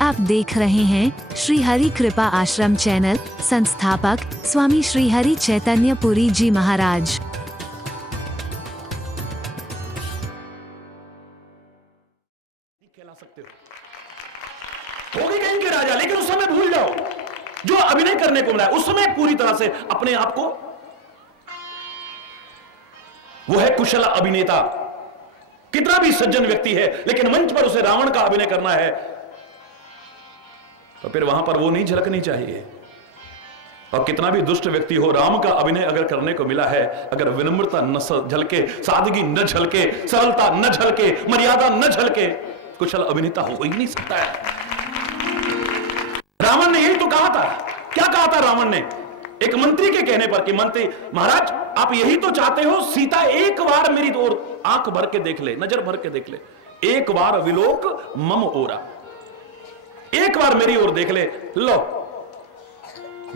आप देख रहे हैं श्री हरि कृपा आश्रम चैनल। संस्थापक स्वामी श्री हरि चैतन्य पुरी जी महाराज। कहला सकते हो होगी कहीं के राजा, लेकिन उस समय भूल जाओ जो अभिनय करने को मिला है। उस समय पूरी तरह से अपने आप को, वो है कुशल अभिनेता। कितना भी सज्जन व्यक्ति है, लेकिन मंच पर उसे रावण का अभिनय करना है तो फिर वहां पर वो नहीं झलकनी चाहिए। और कितना भी दुष्ट व्यक्ति हो, राम का अभिनय अगर करने को मिला है, अगर विनम्रता न झलके, सादगी न झलके, सरलता न झलके, मर्यादा न झलके, कुशल अभिनेता हो ही नहीं सकता है। रावण ने यही तो कहा था। क्या कहा था रावण ने एक मंत्री के कहने पर कि मंत्री महाराज, आप यही तो चाहते हो, सीता एक बार मेरी ओर आंख भर के देख ले, नजर भर के देख ले, एक बार विलोक मम ओरा, एक बार मेरी ओर देख ले। लो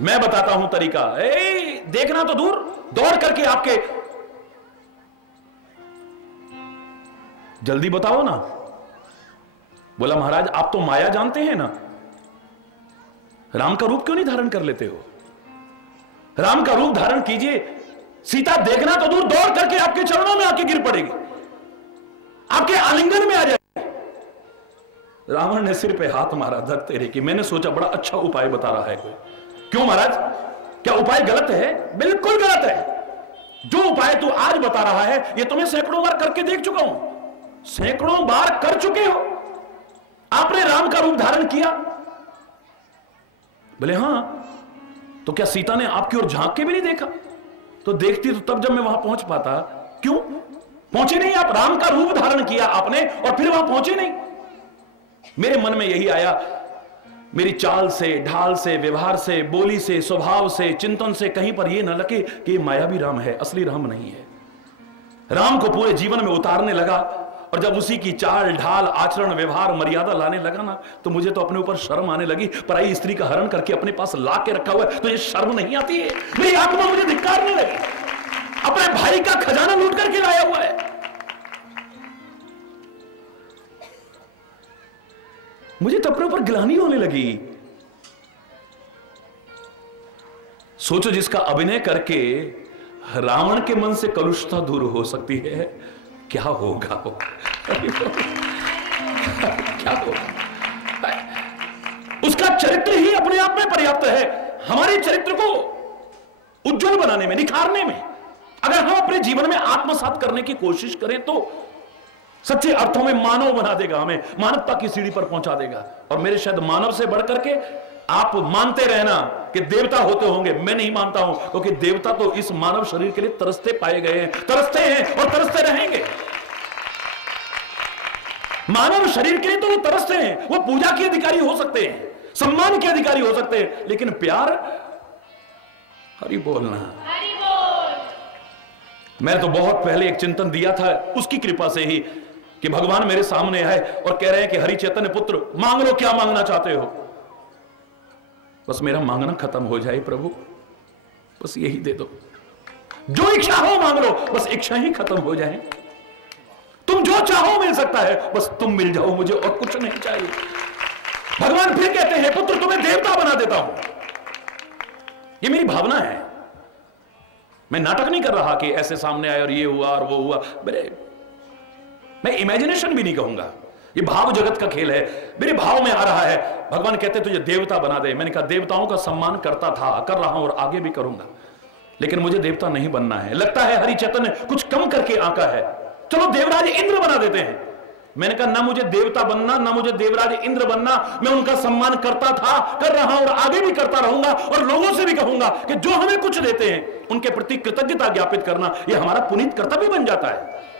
मैं बताता हूं तरीका। देखना तो दूर, दौड़ करके आपके, जल्दी बताओ ना। बोला महाराज आप तो माया जानते हैं ना, राम का रूप क्यों नहीं धारण कर लेते हो? राम का रूप धारण कीजिए। सीता देखना तो दूर, दौड़ करके आपके चरणों में आके गिर पड़ेगी, आपके आलिंगन में आ जाएगी। रावण ने सिर पे हाथ मारा, धर तेरे की। मैंने सोचा बड़ा अच्छा उपाय बता रहा है कोई। क्यों महाराज, क्या उपाय गलत है? बिल्कुल गलत है। जो उपाय तू आज बता रहा है, ये तो मैं सैकड़ों बार करके देख चुका हूं। सैकड़ों बार कर चुके हो। आपने राम का रूप धारण किया। बोले हां, तो क्या सीता ने आपकी ओर झांक के भी नहीं देखा? तो देखती तो तब जब मैं वहां पहुंच पाता। क्यों पहुंचे नहीं आप? राम का रूप धारण किया आपने और फिर वहां पहुंचे नहीं। मेरे मन में यही आया, मेरी चाल से, ढाल से, व्यवहार से, बोली से, स्वभाव से, चिंतन से कहीं पर यह न लगे कि मायावी राम है, असली राम नहीं है। राम को पूरे जीवन में उतारने लगा और जब उसी की चाल, ढाल, आचरण, व्यवहार, मर्यादा लाने लगा ना, तो मुझे तो अपने ऊपर शर्म आने लगी। पराई स्त्री का हरण करके अपने पास ला के रखा हुआ है, तो ये शर्म नहीं आती है? मेरी आत्मा मुझे धिक्कारने लगी। अपने भाई का खजाना लूट करके लाया हुआ है। मुझे तो अपने ऊपर गिलानी होने लगी। सोचो, जिसका अभिनय करके रावण के मन से कलुषता दूर हो सकती है, क्या होगा वो? क्या होगा? उसका चरित्र ही अपने आप में पर्याप्त है हमारे चरित्र को उज्जवल बनाने में, निखारने में। अगर हम अपने जीवन में आत्मसात करने की कोशिश करें तो सच्चे अर्थों में मानव बना देगा, हमें मानवता की सीढ़ी पर पहुंचा देगा। और मेरे शायद मानव से बढ़कर के आप मानते रहना कि देवता होते होंगे, मैं नहीं मानता हूं, क्योंकि देवता तो इस मानव शरीर के लिए तरसते पाए गए हैं, तरसते हैं और तरसते रहेंगे। मानव शरीर के लिए तो वो तरसते हैं। वो पूजा के अधिकारी हो सकते हैं, सम्मान के अधिकारी हो सकते हैं, लेकिन प्यार, हरि बोलना। मैंने तो बहुत पहले एक चिंतन दिया था, उसकी कृपा से ही, कि भगवान मेरे सामने आए और कह रहे हैं कि हरि चैतन्य पुत्र मांग लो, क्या मांगना चाहते हो? बस मेरा मांगना खत्म हो जाए प्रभु, बस यही दे दो। जो इच्छा हो मांग लो, बस इच्छा ही खत्म हो जाए। तुम जो चाहो मिल सकता है, बस तुम मिल जाओ, मुझे और कुछ नहीं चाहिए। भगवान फिर कहते हैं पुत्र तुम्हें देवता बना देता हूं। ये मेरी भावना है। मैं नाटक नहीं कर रहा कि ऐसे सामने आए और ये हुआ और वो हुआ। मैं इमेजिनेशन भी नहीं कहूंगा, ये भाव जगत का खेल है। मेरे भाव में आ रहा है, भगवान कहते तुझे देवता बना दे। मैंने कहा देवताओं का सम्मान करता था, कर रहा हूं और आगे भी करूंगा, लेकिन मुझे देवता नहीं बनना है। लगता है हरि चैतन्य कुछ कम करके आंका है, चलो देवराज इंद्र बना देते हैं। मैंने कहा ना मुझे देवता बनना, ना मुझे देवराज इंद्र बनना। मैं उनका सम्मान करता था, कर रहा हूं और आगे भी करता रहूंगा। और लोगों से भी कहूंगा कि जो हमें कुछ देते हैं उनके प्रति कृतज्ञता ज्ञापित करना, यह हमारा पुनीत कर्तव्य बन जाता है।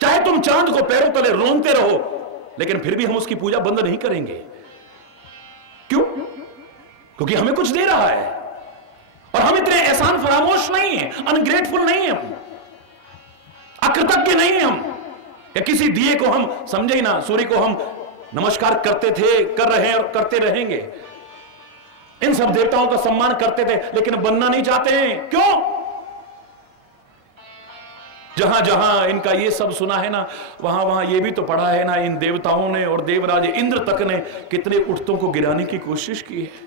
चाहे तुम चांद को पैरों तले रोंदते रहो, लेकिन फिर भी हम उसकी पूजा बंद नहीं करेंगे। क्यों? क्योंकि हमें कुछ दे रहा है और हम इतने एहसान फरामोश नहीं है, अनग्रेटफुल नहीं है, हम अकृतज्ञ नहीं है। हम या किसी दिए को हम समझे ही ना, सूर्य को हम नमस्कार करते थे, कर रहे हैं और करते रहेंगे। इन सब देवताओं का सम्मान करते थे, लेकिन बनना नहीं चाहते हैं। क्यों? जहां जहां इनका ये सब सुना है ना, वहां वहां ये भी तो पढ़ा है ना, इन देवताओं ने और देवराज इंद्र तक ने कितने उठतों को गिराने की कोशिश की है।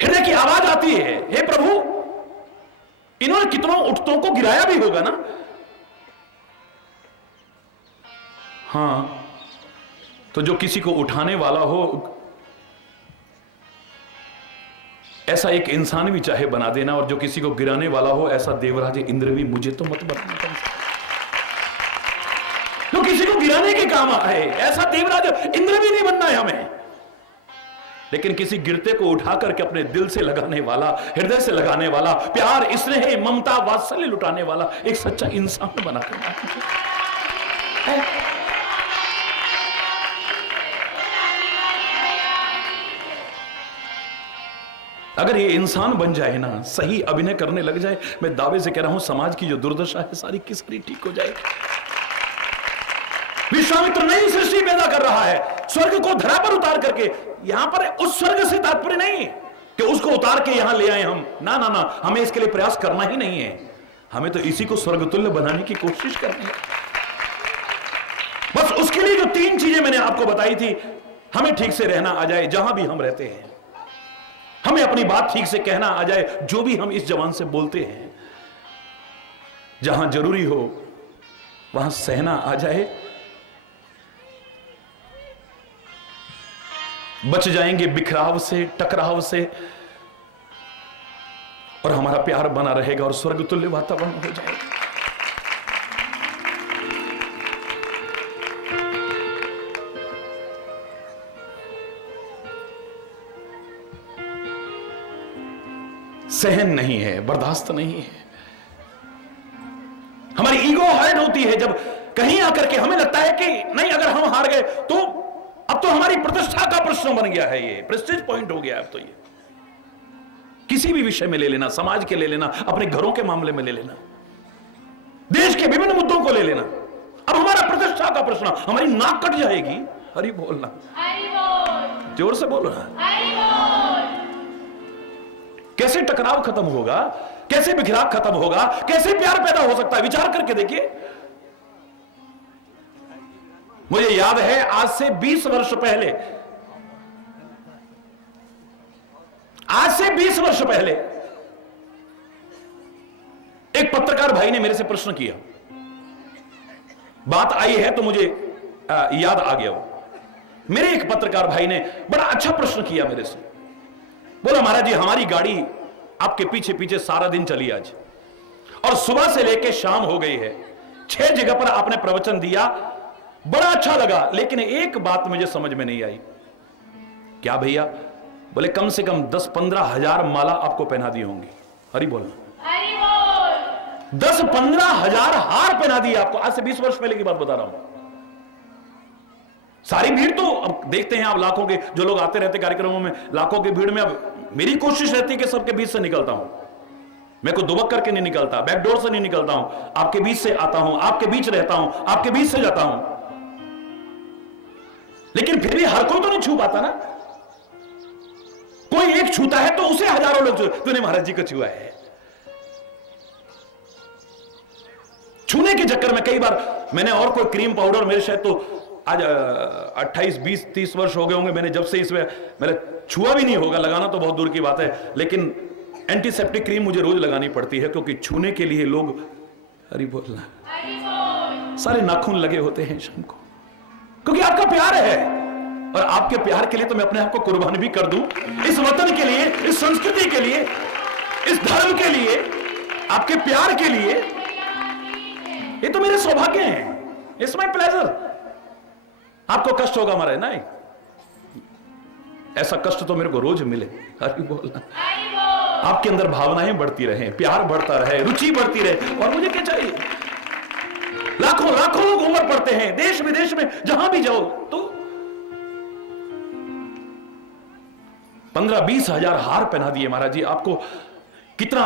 हृदय की आवाज आती है, हे प्रभु, इन्होंने कितनों उठतों को गिराया भी होगा ना। हां, तो जो किसी को उठाने वाला हो, ऐसा एक इंसान भी चाहे बना देना, और जो किसी को गिराने वाला हो ऐसा देवराज इंद्र भी मुझे तो मत बनाना। जो किसी को गिराने के काम आए ऐसा देवराज इंद्र भी नहीं बनना है हमें, लेकिन किसी गिरते को उठा करके अपने दिल से लगाने वाला, हृदय से लगाने वाला, प्यार, स्नेह, ममता, वात्सल्य लुटाने वाला एक सच्चा इंसान बना करना। अगर ये इंसान बन जाए ना, सही अभिनय करने लग जाए, मैं दावे से कह रहा हूं समाज की जो दुर्दशा है सारी की सारी ठीक हो जाएगी। विश्वामित्र नई सृष्टि पैदा कर रहा है, स्वर्ग को धरा पर उतार करके। यहां पर उस स्वर्ग से तात्पर्य नहीं कि उसको उतार के यहां ले आए हम, ना ना ना, हमें इसके लिए प्रयास करना ही नहीं है। हमें तो इसी को स्वर्गतुल्य बनाने की कोशिश करनी है। बस उसके लिए जो 3 चीजें मैंने आपको बताई थी, हमें ठीक से रहना आ जाए जहां भी हम रहते हैं, हमें अपनी बात ठीक से कहना आ जाए, जो भी हम इस जबान से बोलते हैं, जहां जरूरी हो वहां सहना आ जाए, बच जाएंगे बिखराव से, टकराव से, और हमारा प्यार बना रहेगा और स्वर्गतुल्य वातावरण हो जाएगा। सहन नहीं है, बर्दाश्त नहीं है। हमारी ईगो हर्ट होती है जब कहीं आकर के हमें लगता है कि नहीं, अगर हम हार गए तो अब तो हमारी प्रतिष्ठा का प्रश्न बन गया है, ये प्रेस्टीज पॉइंट हो गया है। अब तो ये किसी भी विषय में ले लेना, समाज के ले लेना, अपने घरों के मामले में ले लेना, देश के विभिन्न मुद्दों को ले लेना, अब हमारा प्रतिष्ठा का प्रश्न, हमारी नाक कट जाएगी। हरि बोलना, जोर से बोलो ना। कैसे टकराव खत्म होगा, कैसे बिखराव खत्म होगा, कैसे प्यार पैदा हो सकता है, विचार करके देखिए। मुझे याद है आज से 20 वर्ष पहले, आज से 20 वर्ष पहले एक पत्रकार भाई ने मेरे से प्रश्न किया, बात आई है तो मुझे याद आ गया वो। मेरे एक पत्रकार भाई ने बड़ा अच्छा प्रश्न किया मेरे से, बोला महाराज जी, हमारी गाड़ी आपके पीछे पीछे सारा दिन चली आज, और सुबह से लेके शाम हो गई है, 6 जगह पर आपने प्रवचन दिया, बड़ा अच्छा लगा, लेकिन एक बात मुझे समझ में नहीं आई। क्या भैया? बोले कम से कम 10-15 हजार माला आपको पहना दी होंगी। हरि बोल, 10-15 हजार हार पहना दिए आपको। आज से 20 वर्ष पहले की बात बता रहा हूं। सारी भीड़ तो अब देखते हैं आप, लाखों के जो लोग आते रहते कार्यक्रमों में, लाखों की भीड़ में अब मेरी कोशिश रहती है कि सबके बीच से निकलता हूं। मैं को दुबक करके नहीं निकलता, बैकडोर से नहीं निकलता हूं, आपके बीच से आता हूं, आपके बीच रहता हूं, आपके बीच से जाता हूं। लेकिन फिर भी हर कोई तो नहीं छू पाता ना। कोई एक छूता है तो उसे हजारों लोग, तूने महाराज जी को छुआ है। छूने के चक्कर में कई बार मैंने, और कोई क्रीम पाउडर, मेरे शायद तो आज 28, 20, 30 वर्ष हो गए होंगे मैंने जब से इसमें, मेरे छुआ भी नहीं होगा, लगाना तो बहुत दूर की बात है, लेकिन एंटीसेप्टिक क्रीम मुझे रोज लगानी पड़ती है, क्योंकि छूने के लिए लोग, हरि बोलना, सारे नाखून लगे होते हैं शाम को, क्योंकि आपका प्यार है। और आपके प्यार के लिए तो मैं अपने आप को कुर्बान भी कर दूं, इस वतन के लिए, इस संस्कृति के लिए, इस धर्म के लिए, आपके प्यार के लिए। ये तो मेरे सौभाग्य हैं, इट्स माय प्लेजर। आपको कष्ट होगा हमारा, नहीं, ऐसा कष्ट तो मेरे को रोज मिले। हरि बोलना, आपके अंदर भावनाएं बढ़ती रहे, प्यार बढ़ता रहे, रुचि बढ़ती रहे, और मुझे क्या चाहिए। लाखों लाखों लोग उम्र पड़ते हैं देश विदेश में, जहां भी जाओ तो 15-20 हजार हार पहना दिए महाराज जी। आपको कितना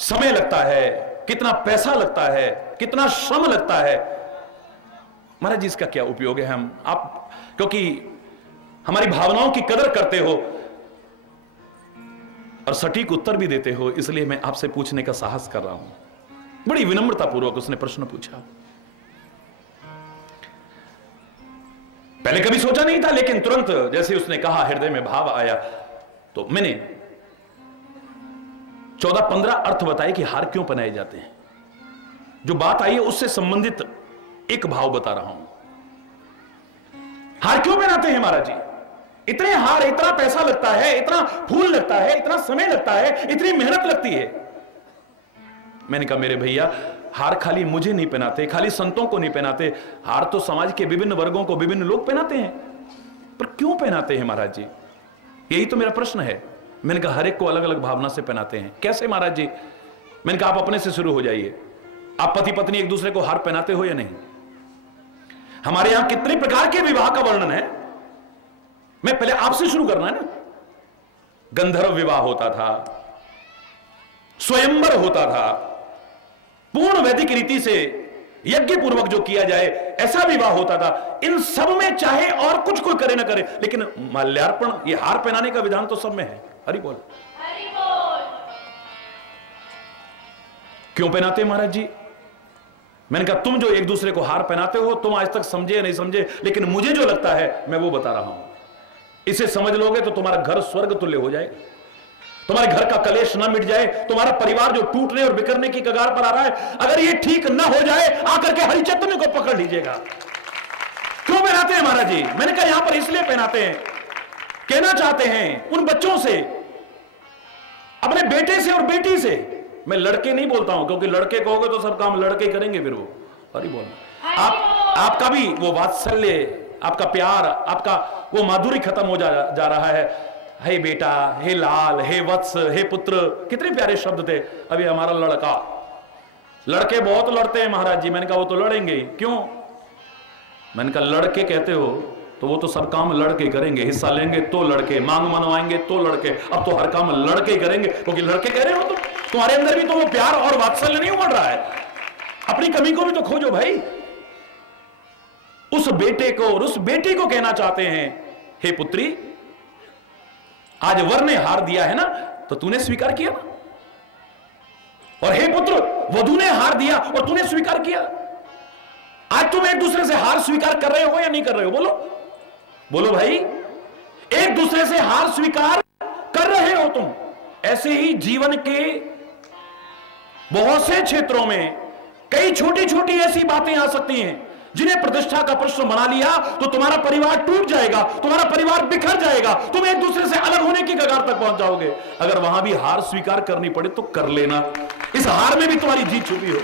समय लगता है, कितना पैसा लगता है, कितना श्रम लगता है महाराज जी, इसका क्या उपयोग है। हम आप क्योंकि हमारी भावनाओं की कदर करते हो और सटीक उत्तर भी देते हो, इसलिए मैं आपसे पूछने का साहस कर रहा हूं। बड़ी विनम्रतापूर्वक उसने प्रश्न पूछा। पहले कभी सोचा नहीं था, लेकिन तुरंत जैसे उसने कहा हृदय में भाव आया। तो मैंने 14-15 अर्थ बताए कि हार क्यों पहनाए जाते हैं। जो बात आई है उससे संबंधित एक भाव बता रहा हूं। हार क्यों पहनाते हैं महाराज जी? इतने हार, इतना पैसा लगता है, इतना फूल लगता है, इतना समय लगता है, इतनी मेहनत लगती है। मैंने कहा मेरे भैया, हार खाली मुझे नहीं पहनाते, खाली संतों को नहीं पहनाते, हार तो समाज के विभिन्न वर्गों को विभिन्न लोग पहनाते हैं। पर क्यों पहनाते हैं महाराज जी? यही तो मेरा प्रश्न है। मैंने कहा हर एक को अलग अलग भावना से पहनाते हैं। कैसे महाराज जी? मैंने कहा आप अपने से शुरू हो जाइए। आप पति पत्नी एक दूसरे को हार पहनाते हो या नहीं? हमारे यहां कितने प्रकार के विवाह का वर्णन है। मैं पहले आपसे शुरू करना है ना। गंधर्व विवाह होता था, स्वयंवर होता था, पूर्ण वैदिक रीति से यज्ञ पूर्वक जो किया जाए ऐसा विवाह होता था। इन सब में चाहे और कुछ कोई करे ना करे, लेकिन माल्यार्पण, ये हार पहनाने का विधान तो सब में है। हरि बोल। क्यों पहनाते महाराज जी? मैंने कहा तुम जो एक दूसरे को हार पहनाते हो, तुम आज तक समझे या नहीं समझे, लेकिन मुझे जो लगता है मैं वो बता रहा हूं। इसे समझ लोगे तो तुम्हारा घर स्वर्ग तुल्य हो जाएगा, तुम्हारे घर का कलेश ना मिट जाए, तुम्हारा परिवार जो टूटने और बिखरने की कगार पर आ रहा है, अगर ये ठीक ना हो जाए, आकर के हरि चैतन्य को पकड़ लीजिएगा। क्यों पहनाते हैं महाराज जी? मैंने कहा यहां पर इसलिए पहनाते हैं, कहना चाहते हैं उन बच्चों से, अपने बेटे से और बेटी से। मैं लड़के नहीं बोलता हूं, क्योंकि लड़के कहोगे तो सब काम लड़के करेंगे फिर वो। हरि बोल। आपका भी वो वात्सल्य, आपका प्यार, आपका वो माधुरी खत्म हो जा रहा है। हे बेटा, हे लाल, हे वत्स, हे पुत्र, कितने प्यारे शब्द थे। अभी हमारा लड़का, लड़के बहुत लड़ते हैं महाराज जी। मैंने कहा वो तो लड़ेंगे ही। क्यों? मैंने कहा लड़के कहते हो तो वो तो सब काम लड़के करेंगे, हिस्सा लेंगे तो लड़के, मांग मनवाएंगे तो लड़के, अब तो हर काम लड़के करेंगे, क्योंकि लड़के कह रहे हो तो तुम्हारे अंदर भी तो वो प्यार और वात्सल्य नहीं उमड़ रहा है। अपनी कमी को भी तो खोजो भाई। उस बेटे को और उस बेटी को कहना चाहते हैं, हे पुत्री, आज वर ने हार दिया है ना, तो तूने स्वीकार किया ना। और हे पुत्र, वधू ने हार दिया और तूने स्वीकार किया। आज तुम एक दूसरे से हार स्वीकार कर रहे हो या नहीं कर रहे हो? बोलो बोलो भाई, एक दूसरे से हार स्वीकार कर रहे हो तुम। ऐसे ही जीवन के बहुत से क्षेत्रों में कई छोटी छोटी ऐसी बातें आ सकती हैं जिन्हें प्रतिष्ठा का प्रश्न बना लिया तो तुम्हारा परिवार टूट जाएगा, तुम्हारा परिवार बिखर जाएगा, तुम एक दूसरे से अलग होने की कगार तक पहुंच जाओगे। अगर वहां भी हार स्वीकार करनी पड़े तो कर लेना, इस हार में भी तुम्हारी जीत छुपी हो।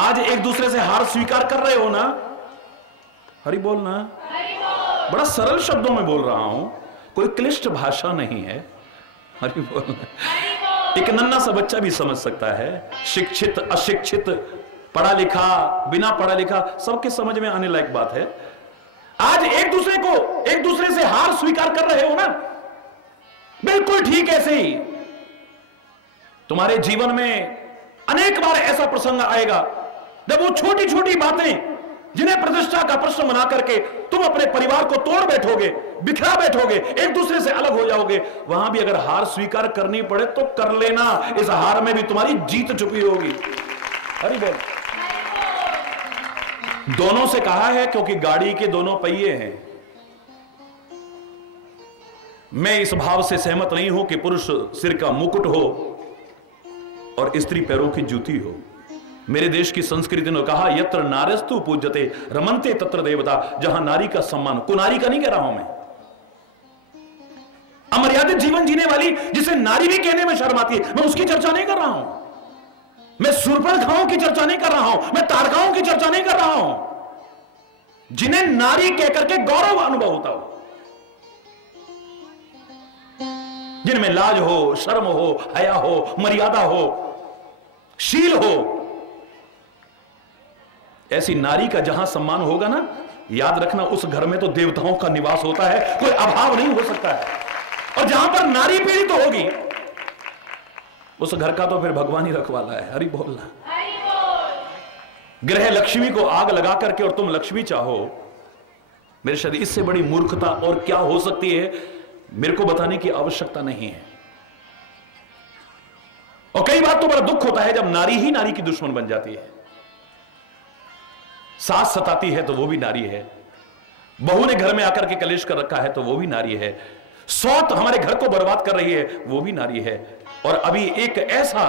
आज एक दूसरे से हार स्वीकार कर रहे हो ना? हरि बोल ना। बड़ा सरल शब्दों में बोल रहा हूं, कोई क्लिष्ट भाषा नहीं है। हरि बोल। एक नन्हा सा बच्चा भी समझ सकता है, शिक्षित अशिक्षित, पढ़ा लिखा बिना पढ़ा लिखा, सबके समझ में आने लायक बात है। आज एक दूसरे से हार स्वीकार कर रहे हो ना, बिल्कुल ठीक ऐसे ही तुम्हारे जीवन में अनेक बार ऐसा प्रसंग आएगा जब वो छोटी छोटी बातें जिन्हें प्रतिष्ठा का प्रश्न बना करके तुम अपने परिवार को तोड़ बैठोगे, बिखरा बैठोगे, एक दूसरे से अलग हो जाओगे। वहां भी अगर हार स्वीकार करनी पड़े तो कर लेना, इस हार में भी तुम्हारी जीत छुपी होगी। अरे बोल। दोनों से कहा है क्योंकि गाड़ी के दोनों पहिए हैं। मैं इस भाव से सहमत नहीं हूं कि पुरुष सिर का मुकुट हो और स्त्री पैरों की जूती हो। मेरे देश की संस्कृति ने कहा यत्र नार्यस्तु पूज्यते रमन्ते तत्र देवता, जहां नारी का सम्मान, कुनारी का नहीं कह रहा हूं मैं, अमर्यादित जीवन जीने वाली जिसे नारी भी कहने में शर्म आती है, मैं उसकी चर्चा नहीं कर रहा हूं। मैं शूर्पणखाओं की चर्चा नहीं कर रहा हूं, मैं तारकाओं की चर्चा नहीं कर रहा हूं, जिन्हें नारी कहकर के गौरव अनुभव होता हो, जिनमें लाज हो, शर्म हो, हया हो, मर्यादा हो, शील हो। ऐसी नारी का जहां सम्मान होगा ना, याद रखना उस घर में तो देवताओं का निवास होता है, कोई अभाव नहीं हो सकता है। और जहां पर नारी पीड़ित तो होगी, उस घर का तो फिर भगवान ही रखवाला है। हरि बोलना। ग्रह लक्ष्मी को आग लगा करके और तुम लक्ष्मी चाहो, मेरे शरीर इससे बड़ी मूर्खता और क्या हो सकती है, मेरे को बताने की आवश्यकता नहीं है। और कई बार तो बड़ा दुख होता है जब नारी ही नारी की दुश्मन बन जाती है। सास सताती है तो वो भी नारी है, बहू ने घर में आकर के कलेश कर रखा है तो वो भी नारी है, सौत हमारे घर को बर्बाद कर रही है वो भी नारी है। और अभी एक ऐसा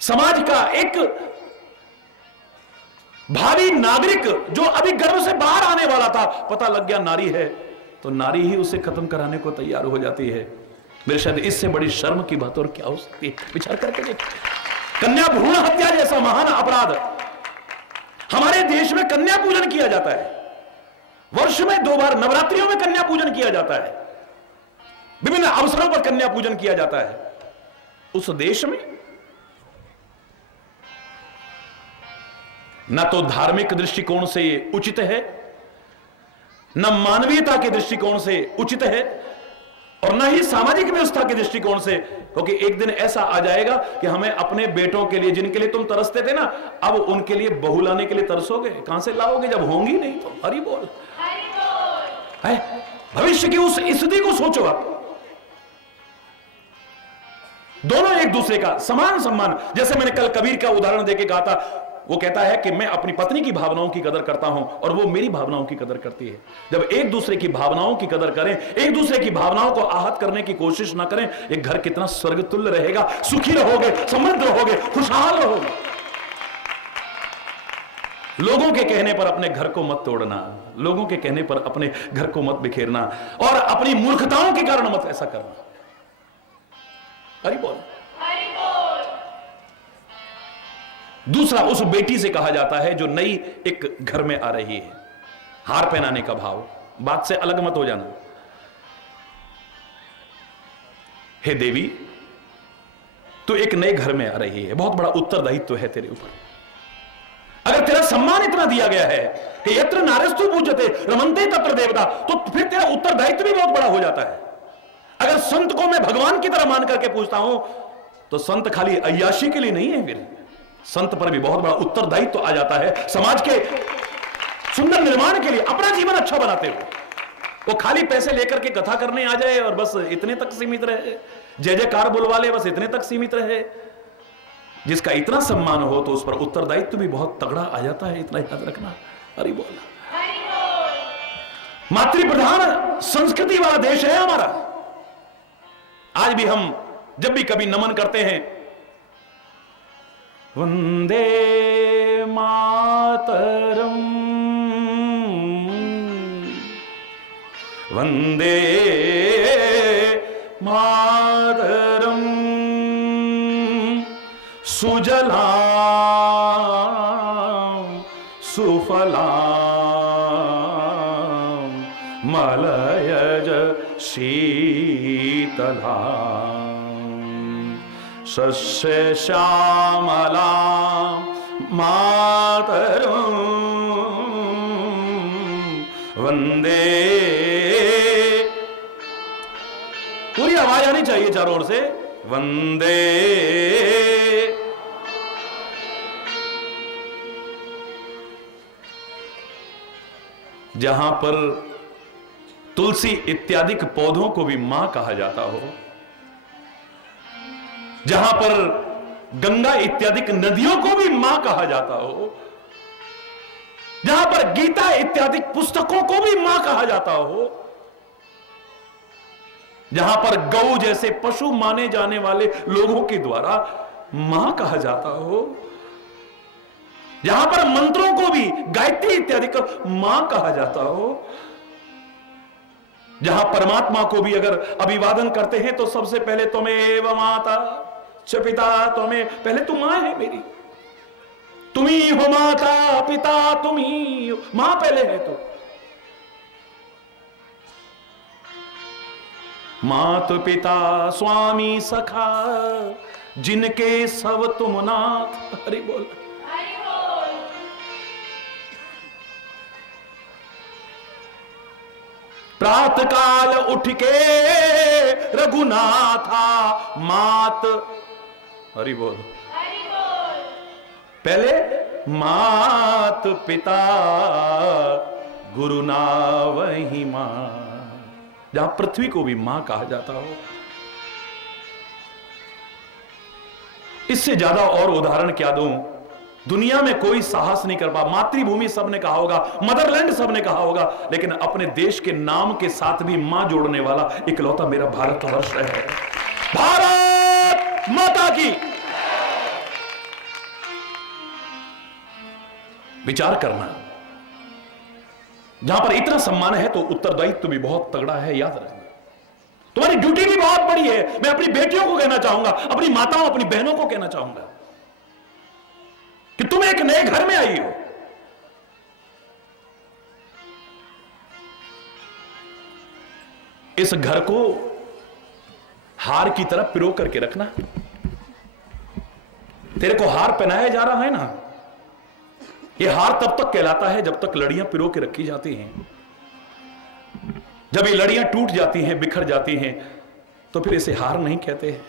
समाज का एक भावी नागरिक जो अभी गर्भ से बाहर आने वाला था, पता लग गया नारी है, तो नारी ही उसे खत्म कराने को तैयार हो जाती है। मेरे शायद इससे बड़ी शर्म की बात और क्या हो सकती है? विचार करके देख, कन्या भ्रूण हत्या जैसा महान अपराध हमारे देश में कन्या पूजन किया जाता है। वर्ष में 2 बार नवरात्रियों में कन्या पूजन किया जाता है, विभिन्न अवसरों पर कन्या पूजन किया जाता है। उस देश में न तो धार्मिक दृष्टिकोण से उचित है, न मानवीयता के दृष्टिकोण से उचित है, और न ही सामाजिक व्यवस्था के दृष्टिकोण से। क्योंकि एक दिन ऐसा आ जाएगा कि हमें अपने बेटों के लिए, जिनके लिए तुम तरसते थे ना, अब उनके लिए बहू लाने के लिए तरसोगे। कहां से लाओगे जब होंगी नहीं? तो हरि बोल है। भविष्य की उस स्थिति को सोचो आप। दोनों एक दूसरे का समान सम्मान, जैसे मैंने कल कबीर का उदाहरण देके कहा था, वो कहता है कि मैं अपनी पत्नी की भावनाओं की कदर करता हूं और वो मेरी भावनाओं की कदर करती है। जब एक दूसरे की भावनाओं की कदर करें, एक दूसरे की भावनाओं को आहत करने की कोशिश ना करें, एक घर कितना स्वर्गतुल्य रहेगा। सुखी रहोगे, समृद्ध रहोगे, खुशहाल रहोगे। लोगों के कहने पर अपने घर को मत तोड़ना, लोगों के कहने पर अपने घर को मत बिखेरना, और अपनी मूर्खताओं के कारण मत ऐसा करना। हरि बोल। दूसरा, उस बेटी से कहा जाता है जो नई एक घर में आ रही है, हार पहनाने का भाव, बात से अलग मत हो जाना। हे देवी, तू एक नए घर में आ रही है, बहुत बड़ा उत्तरदायित्व है तेरे ऊपर। अगर तेरा सम्मान इतना दिया गया है कि यत्र नारस्तु पूज्यते रमन्ते तत्र देवता, तो फिर तेरा उत्तरदायित्व भी बहुत बड़ा हो जाता है। अगर संत को मैं भगवान की तरह मान करके पूछता हूं, तो संत खाली अय्याशी के लिए नहीं है, फिर संत पर भी बहुत बड़ा उत्तरदायित्व आ जाता है। समाज के सुंदर निर्माण के लिए अपना जीवन अच्छा बनाते हो। वो खाली पैसे लेकर के कथा करने आ जाए और बस इतने तक सीमित रहे, जय जयकार बुलवा ले, बस इतने तक सीमित रहे। जिसका इतना सम्मान हो तो उस पर उत्तरदायित्व भी बहुत तगड़ा आ जाता है, इतना याद रखना। हरि बोल। मातृ प्रधान संस्कृति वाला देश है हमारा। आज भी हम जब भी कभी नमन करते हैं, वंदे मातरम, वंदे मातरम, सुजलां सुफलां मलयज शीतलां सस्य श्यामलां मातरं वंदे। पूरी आवाज आनी चाहिए चारों ओर से, वंदे। जहां पर तुलसी इत्यादि पौधों को भी मां कहा जाता हो, जहां पर गंगा इत्यादि नदियों को भी मां कहा जाता हो, जहां पर गीता इत्यादि पुस्तकों को भी मां कहा जाता हो, जहां पर गौ जैसे पशु माने जाने वाले लोगों के द्वारा मां कहा जाता हो, जहां पर मंत्रों को भी गायत्री इत्यादि को मां कहा जाता हो, जहां परमात्मा को भी अगर अभिवादन करते हैं तो सबसे पहले त्वमेव माता च पिता, तुम्हें पहले तुम मां है मेरी, तुम ही हो माता पिता, तुम ही हो मां, पहले है तो मात पिता स्वामी सखा जिनके सब तुम नाथ। हरि बोल। प्रातः काल उठ के रघुनाथा मात। हरि बोल। पहले मात पिता गुरु ना वही मां, जहां पृथ्वी को भी मां कहा जाता हो, इससे ज्यादा और उदाहरण क्या दूं? दुनिया में कोई साहस नहीं कर पा। मातृभूमि सबने कहा होगा, मदरलैंड सबने कहा होगा, लेकिन अपने देश के नाम के साथ भी मां जोड़ने वाला इकलौता मेरा भारतवर्ष है। भारत माता की। विचार करना, जहां पर इतना सम्मान है तो उत्तरदायित्व भी बहुत तगड़ा है, याद रखना। तुम्हारी ड्यूटी भी बहुत बड़ी है। मैं अपनी बेटियों को कहना चाहूंगा, अपनी माताओं, अपनी बहनों को कहना चाहूंगा कि तुम एक नए घर में आई हो। इस घर को हार की तरह पिरो करके रखना। तेरे को हार पहनाया जा रहा है ना, यह हार तब तक कहलाता है जब तक लड़ियां पिरो के रखी जाती हैं। जब ये लड़ियां टूट जाती हैं, बिखर जाती हैं, तो फिर इसे हार नहीं कहते।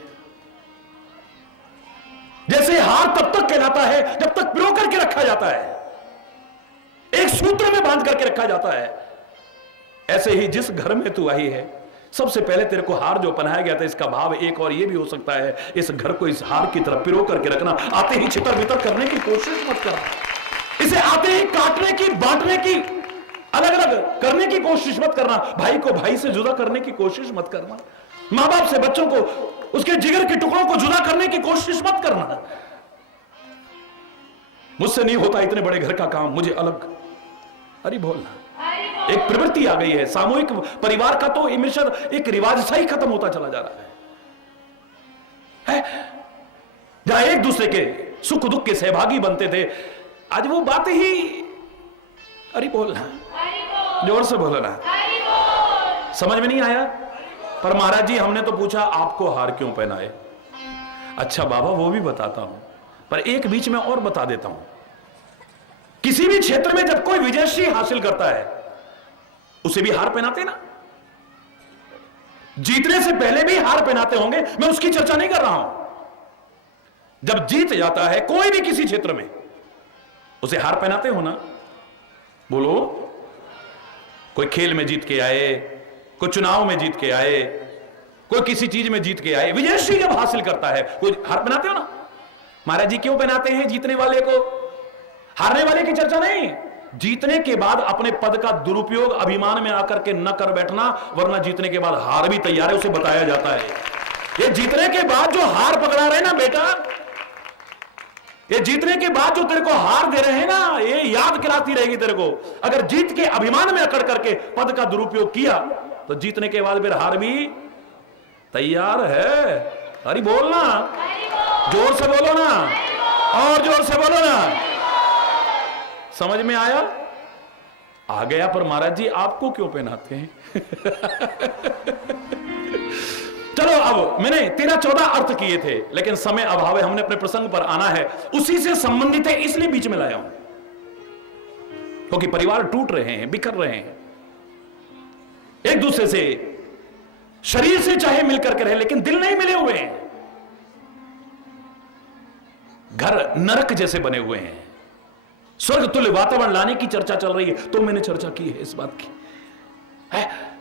जैसे हार तब तक कहलाता है जब तक पिरो करके रखा जाता है, एक सूत्र में बांध करके रखा जाता है। ऐसे ही जिस घर में तू आई है, सबसे पहले तेरे को हार जो पहनाया गया था, इसका भाव एक और ये भी हो सकता है, इस घर को इस हार की तरफ पिरो करके रखना। आते ही छितर बितर करने की कोशिश मत करना। इसे आते ही काटने की, बांटने की, अलग अलग करने की कोशिश मत करना। भाई को भाई से जुदा करने की कोशिश मत करना। मां बाप से बच्चों को, उसके जिगर के टुकड़ों को जुदा करने की कोशिश मत करना। मुझसे नहीं होता इतने बड़े घर का काम, मुझे अलग। अरे बोलना, एक प्रवृत्ति आ गई है। सामूहिक परिवार का तो हमेशा एक रिवाज सा ही खत्म होता चला जा रहा है। जहां एक दूसरे के सुख दुख के सहभागी बनते थे, आज वो बात ही। अरे बोलना, जोर से बोलो ना। समझ में नहीं आया? पर महाराज जी, हमने तो पूछा आपको हार क्यों पहनाए। अच्छा बाबा, वो भी बताता हूं, पर एक बीच में और बता देता हूं। किसी भी क्षेत्र में जब कोई विजयश्री हासिल करता है, उसे भी हार पहनाते ना। जीतने से पहले भी हार पहनाते होंगे, मैं उसकी चर्चा नहीं कर रहा हूं। जब जीत जाता है कोई भी किसी क्षेत्र में, उसे हार पहनाते हो ना। बोलो, कोई खेल में जीत के आए, कोई चुनाव में जीत के आए, कोई किसी चीज में जीत के आए, विजयश्री जब हासिल करता है, कोई हार पहनाते हो ना। महाराज जी क्यों पहनाते हैं जीतने वाले को? हारने वाले की चर्चा नहीं। जीतने के बाद अपने पद का दुरुपयोग अभिमान में आकर के न कर बैठना, वरना जीतने के बाद हार भी तैयार है, उसे बताया जाता है। ये जीतने के बाद जो हार पकड़ा रहे ना बेटा, ये जीतने के बाद जो तेरे को हार दे रहे हैं ना, ये याद कराती रहेगी तेरे को। अगर जीत के अभिमान में अकड़ करके पद का दुरुपयोग किया, तो जीतने के बाद फिर हार भी तैयार है। अरे बोलना, जोर से बोलो ना, और जोर से बोलो ना। समझ में आया? आ गया। पर महाराज जी आपको क्यों पहनाते हैं? चलो, अब मैंने 13-14 अर्थ किए थे, लेकिन समय अभाव है, हमने अपने प्रसंग पर आना है। उसी से संबंधित है, इसलिए बीच में लाया हूं, क्योंकि परिवार टूट रहे हैं, बिखर रहे हैं एक दूसरे से। शरीर से चाहे मिलकर के रहे, लेकिन दिल नहीं मिले हुए हैं। घर नरक जैसे बने हुए हैं। स्वर्ग तुल्य वातावरण लाने की चर्चा चल रही है, तो मैंने चर्चा की है इस बात की है।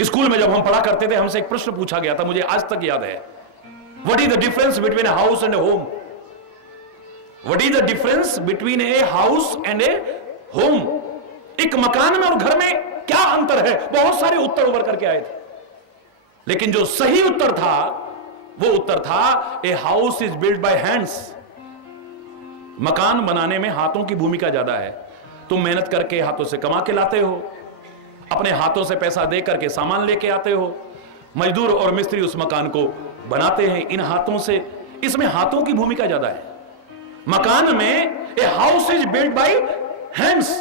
स्कूल में जब हम पढ़ा करते थे, हमसे एक प्रश्न पूछा गया था, मुझे आज तक याद है। What is the difference between a house and A home? What is the difference between a house and A home? एक मकान में और घर में क्या अंतर है? बहुत सारे उत्तर उभर करके आए थे, लेकिन जो सही उत्तर था वो उत्तर था, a house is build by hands. मकान बनाने में हाथों की भूमिका ज्यादा है। तुम मेहनत करके हाथों से कमा के लाते हो, अपने हाथों से पैसा दे करके सामान लेके आते हो। मजदूर और मिस्त्री उस मकान को बनाते हैं इन हाथों से। इसमें हाथों की भूमिका ज्यादा है। मकान में a house is build by hands,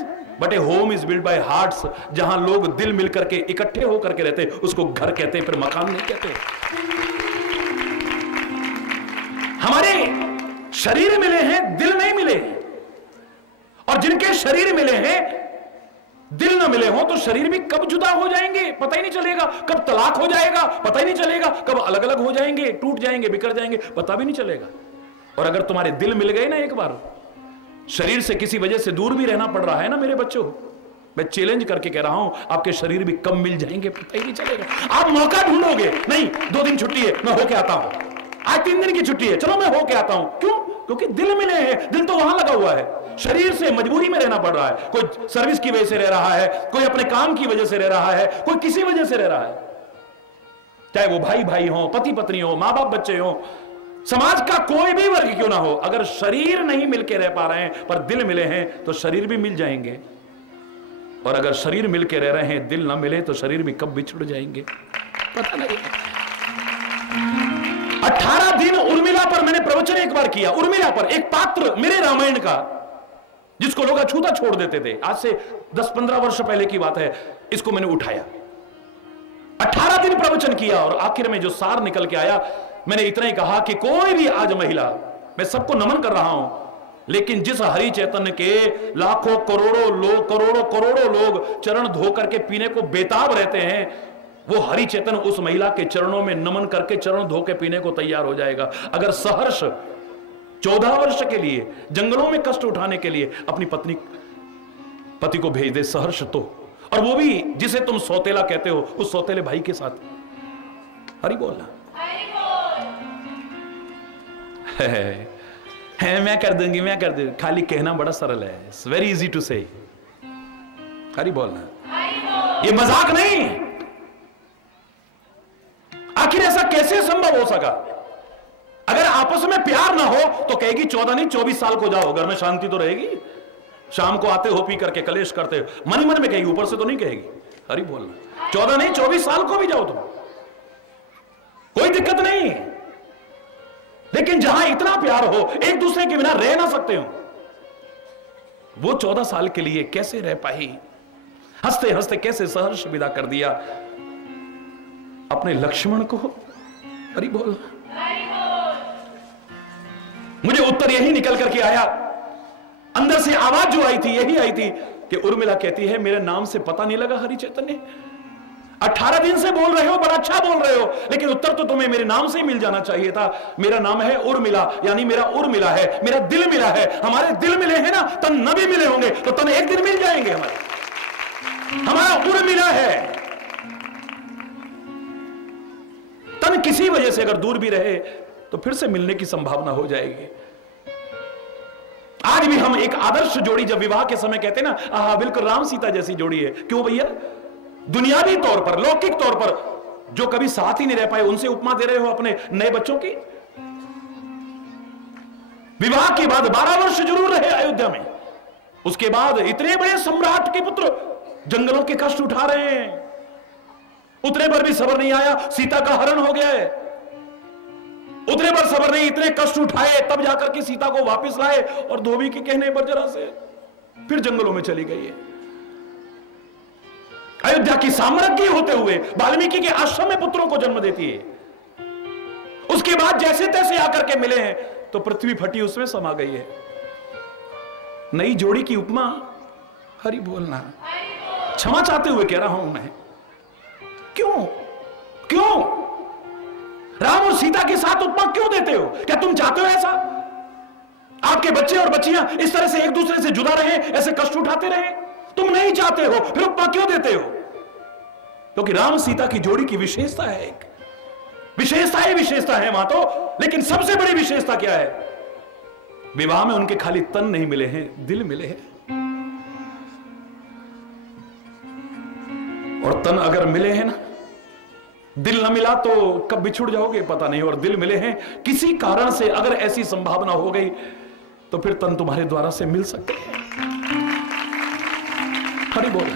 but A home is build by hearts. जहां लोग दिल मिलकर के इकट्ठे होकर के रहते, उसको घर कहते हैं, फिर मकान नहीं कहते। हमारे शरीर मिले हैं, दिल नहीं मिले हैं। और जिनके शरीर मिले हैं, दिल ना मिले हो, तो शरीर भी कब जुदा हो जाएंगे पता ही नहीं चलेगा। कब तलाक हो जाएगा पता ही नहीं चलेगा। कब अलग अलग हो जाएंगे, टूट जाएंगे, बिखर जाएंगे, पता भी नहीं चलेगा। और अगर तुम्हारे दिल मिल गए ना एक बार, शरीर से किसी वजह से दूर भी रहना पड़ रहा है ना मेरे बच्चों, मैं चैलेंज करके कह रहा हूं, आपके शरीर भी कब मिल जाएंगे पता ही नहीं चलेगा। आप मौका ढूंढोगे, नहीं 2 दिन छुट्टी है, मैं होके आता हूं। आज 3 दिन की छुट्टी है, चलो मैं होके आता हूं। क्यों? क्योंकि दिल मिले हैं, दिल तो वहां लगा हुआ है। शरीर से मजबूरी में रहना पड़ रहा है, कोई सर्विस की वजह से रह रहा है, कोई अपने काम की वजह से रह रहा है, कोई किसी वजह से रह रहा है, चाहे वो भाई भाई हो, पति पत्नी हो, मां बाप बच्चे हो, समाज का कोई भी वर्ग क्यों ना हो। अगर शरीर नहीं मिलके रह पा रहे हैं पर दिल मिले हैं तो शरीर भी मिल जाएंगे। और अगर शरीर मिलके रह रहे हैं, दिल ना मिले तो शरीर भी कब बिछुड़ जाएंगे पता नहीं। 18 दिन उर्मिला पर मैंने प्रवचन एक बार किया। उर्मिला पर एक पात्र मेरे रामायण का, जिसको लोग अछूता छोड़ देते थे, आज से 10-15 वर्ष पहले की बात है, इसको मैंने उठाया, 18 दिन प्रवचन किया और आखिर में जो सार निकल के आया, मैंने इतना ही कहा कि कोई भी आज महिला, मैं सबको नमन कर रहा हूं, लेकिन जिस हरि चैतन्य के लाखों करोड़ों लोग चरण धो करके पीने को बेताब रहते हैं, वो हरि चैतन्य उस महिला के चरणों में नमन करके चरण धो के पीने को तैयार हो जाएगा। अगर सहर्ष 14 वर्ष के लिए जंगलों में कष्ट उठाने के लिए अपनी पति को भेज दे सहर्ष, तो और वो भी जिसे तुम सौतेला कहते हो, उस सौतेले भाई के साथ, हरि बोलना है मैं कर दूंगी, मैं कर दूंगी, खाली कहना बड़ा सरल है, इट्स वेरी इजी टू से। हरि बोलना, ये मजाक नहीं। आखिर ऐसा कैसे संभव हो सका? अगर आपस में प्यार ना हो तो कहेगी 14 नहीं 24 साल को जाओ, घर में शांति तो रहेगी। शाम को आते हो पी करके कलेश करते हो, मन मन में कहेगी, ऊपर से तो नहीं कहेगी। हरि बोलना, 14 नहीं 24 साल को भी जाओ तुम, कोई दिक्कत नहीं। लेकिन जहां इतना प्यार हो, एक दूसरे के बिना रह ना सकते हो, वो 14 साल के लिए कैसे रह पाई? हंसते हंसते कैसे सहर्ष विदा कर दिया अपने लक्ष्मण को। हरि बोल। मुझे उत्तर यही निकल करके आया, अंदर से आवाज जो आई थी यही आई थी कि उर्मिला कहती है मेरे नाम से पता नहीं लगा हरि चैतन्य, 18 दिन से बोल रहे हो, बड़ा अच्छा बोल रहे हो, लेकिन उत्तर तो तुम्हें मेरे नाम से ही मिल जाना चाहिए था। मेरा नाम है उर्मिला, यानी मेरा उर मिला है, मेरा दिल मिला है। हमारे दिल मिले हैं ना, तन न भी मिले होंगे तो तन एक दिन मिल जाएंगे। हमारा उर मिला है। तन किसी वजह से अगर दूर भी रहे तो फिर से मिलने की संभावना हो जाएगी। आज भी हम एक आदर्श जोड़ी जब विवाह के समय कहते हैं ना, आहा बिल्कुल राम सीता जैसी जोड़ी है। क्यों भैया? दुनियावी तौर पर, लौकिक तौर पर जो कभी साथ ही नहीं रह पाए उनसे उपमा दे रहे हो अपने नए बच्चों की। विवाह के बाद 12 वर्ष जरूर रहे अयोध्या में, उसके बाद इतने बड़े सम्राट के पुत्र जंगलों के कष्ट उठा रहे हैं, उतने पर भी सब्र नहीं आया, सीता का हरण हो गया है। उतने पर सब्र नहीं, इतने कष्ट उठाए तब जाकर के सीता को वापस लाए और धोबी के कहने पर जरा से फिर जंगलों में चली गई है। अयोध्या की साम्राज्ञी होते हुए वाल्मीकि के आश्रम में पुत्रों को जन्म देती है। उसके बाद जैसे तैसे आकर के मिले हैं तो पृथ्वी फटी उसमें समा गई है। नई जोड़ी की उपमा, हरि बोलना, क्षमा चाहते हुए कह रहा हूं मैं। क्यों क्यों राम और सीता के साथ उपमा क्यों देते हो? क्या तुम चाहते हो ऐसा आपके बच्चे और बच्चियां इस तरह से एक दूसरे से जुदा रहे, ऐसे कष्ट उठाते रहे? तुम नहीं चाहते हो, फिर उपमा क्यों देते हो? क्योंकि राम सीता की जोड़ी की विशेषता है, एक विशेषता है वहां तो, लेकिन सबसे बड़ी विशेषता क्या है? विवाह में उनके खाली तन नहीं मिले हैं, दिल मिले हैं। और तन अगर मिले हैं ना, दिल ना मिला तो कब बिछुड़ जाओगे पता नहीं। और दिल मिले हैं, किसी कारण से अगर ऐसी संभावना हो गई तो फिर तन तुम्हारे द्वारा से मिल सकते हैं। हरि बोल।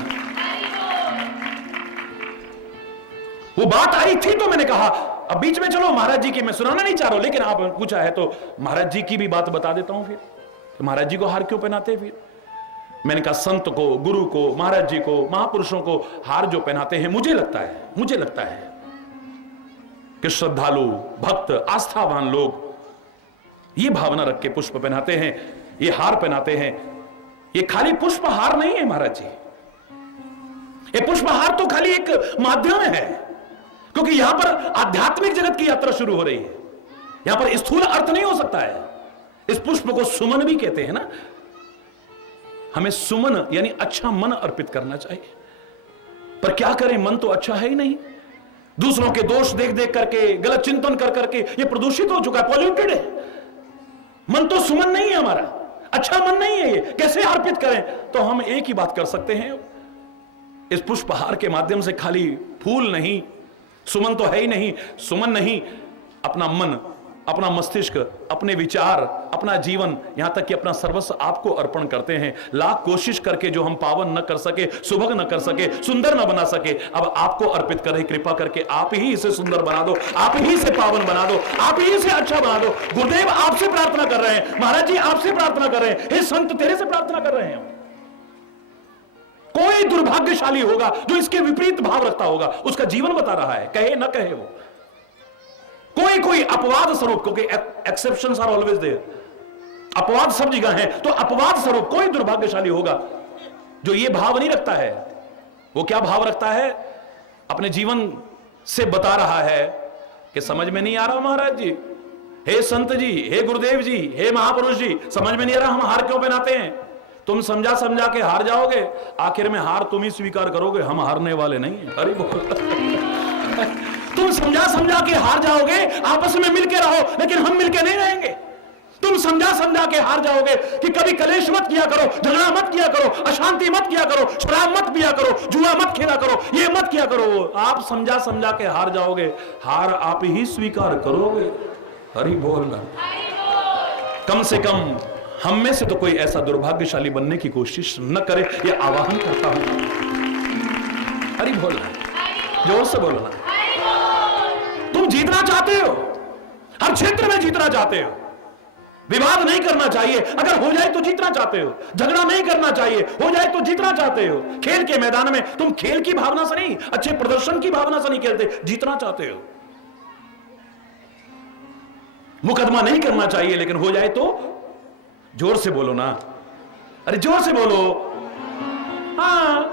वो बात आई थी तो मैंने कहा अब बीच में चलो महाराज जी की मैं सुनाना नहीं चाह रहा हूं, लेकिन आप पूछा है तो महाराज जी की भी बात बता देता हूं। फिर तो महाराज जी को हार क्यों पहनाते? फिर मैंने कहा संत को, गुरु को, महाराज जी को, महापुरुषों को हार जो पहनाते हैं, मुझे लगता है कि श्रद्धालु, भक्त, आस्थावान लोग ये भावना रख के पुष्प पहनाते हैं, ये हार पहनाते हैं। ये खाली पुष्प हार नहीं है महाराज जी, ये पुष्प हार तो खाली एक माध्यम है, क्योंकि यहां पर आध्यात्मिक जगत की यात्रा शुरू हो रही है। यहां पर स्थूल अर्थ नहीं हो सकता है। इस पुष्प को सुमन भी कहते हैं ना। हमें सुमन यानी अच्छा मन अर्पित करना चाहिए, पर क्या करें, मन तो अच्छा है ही नहीं। दूसरों के दोष देख देख करके, गलत चिंतन कर करके ये प्रदूषित हो चुका है, पॉल्यूटेड है। मन तो सुमन नहीं है हमारा, अच्छा मन नहीं है ये, कैसे अर्पित करें? तो हम एक ही बात कर सकते हैं, इस पुष्पहार के माध्यम से खाली फूल नहीं, सुमन तो है ही नहीं, सुमन नहीं, अपना मन, अपना मस्तिष्क, अपने विचार, अपना जीवन, यहां तक कि अपना सर्वस्व आपको अर्पण करते हैं। लाख कोशिश करके जो हम पावन न कर सके, सुभग न कर सके, सुंदर न बना सके, अब आपको अर्पित करें, कृपा करके आप ही इसे सुंदर बना दो, आप ही इसे पावन बना दो, आप ही इसे अच्छा बना दो। गुरुदेव आपसे प्रार्थना कर रहे हैं, महाराज जी आपसे प्रार्थना कर रहे हैं, हे संत तेरे से प्रार्थना कर रहे हैं। कोई दुर्भाग्यशाली होगा जो इसके विपरीत भाव रखता होगा, उसका जीवन बता रहा है, कहे न कहे वो। कोई अपवाद स्वरूप, क्योंकि एक्सेप्शंस आर ऑलवेज देयर, अपवाद सब जगह है, तो अपवाद स्वरूप कोई दुर्भाग्यशाली होगा जो ये भाव नहीं रखता है। वो क्या भाव रखता है? अपने जीवन से बता रहा है कि समझ में नहीं आ रहा महाराज जी, हे संत जी, हे गुरुदेव जी, हे महापुरुष जी, समझ में नहीं आ रहा हम हार क्यों पहनाते हैं? तुम समझा समझा के हार जाओगे, आखिर में हार तुम ही स्वीकार करोगे, हम हारने वाले नहीं हैं। अरे बोल तुम समझा समझा के हार जाओगे, आपस में मिलके रहो, लेकिन हम मिलके नहीं रहेंगे। तुम समझा समझा के हार जाओगे कि कभी कलेश मत किया करो, झगड़ा मत किया करो, अशांति मत किया करो, शराब मत पिया करो, जुआ मत खेला करो, ये मत किया करो। आप समझा समझा के हार जाओगे, हार आप ही स्वीकार करोगे। हरि बोल। कम से कम हम में से तो कोई ऐसा दुर्भाग्यशाली बनने की कोशिश न करे, ये आवाहन करता हूं। हरि बोल, जोर से बोलना। तुम जीतना चाहते हो, हर क्षेत्र में जीतना चाहते हो, विवाद नहीं करना चाहिए, अगर हो जाए तो जीतना चाहते हो, झगड़ा नहीं करना चाहिए, हो जाए तो जीतना चाहते हो। खेल के मैदान में तुम खेल की भावना से नहीं, अच्छे प्रदर्शन की भावना से नहीं खेलते, जीतना चाहते हो। मुकदमा नहीं करना चाहिए, लेकिन हो जाए तो जोर से बोलो ना, अरे जोर से बोलो। हाँ,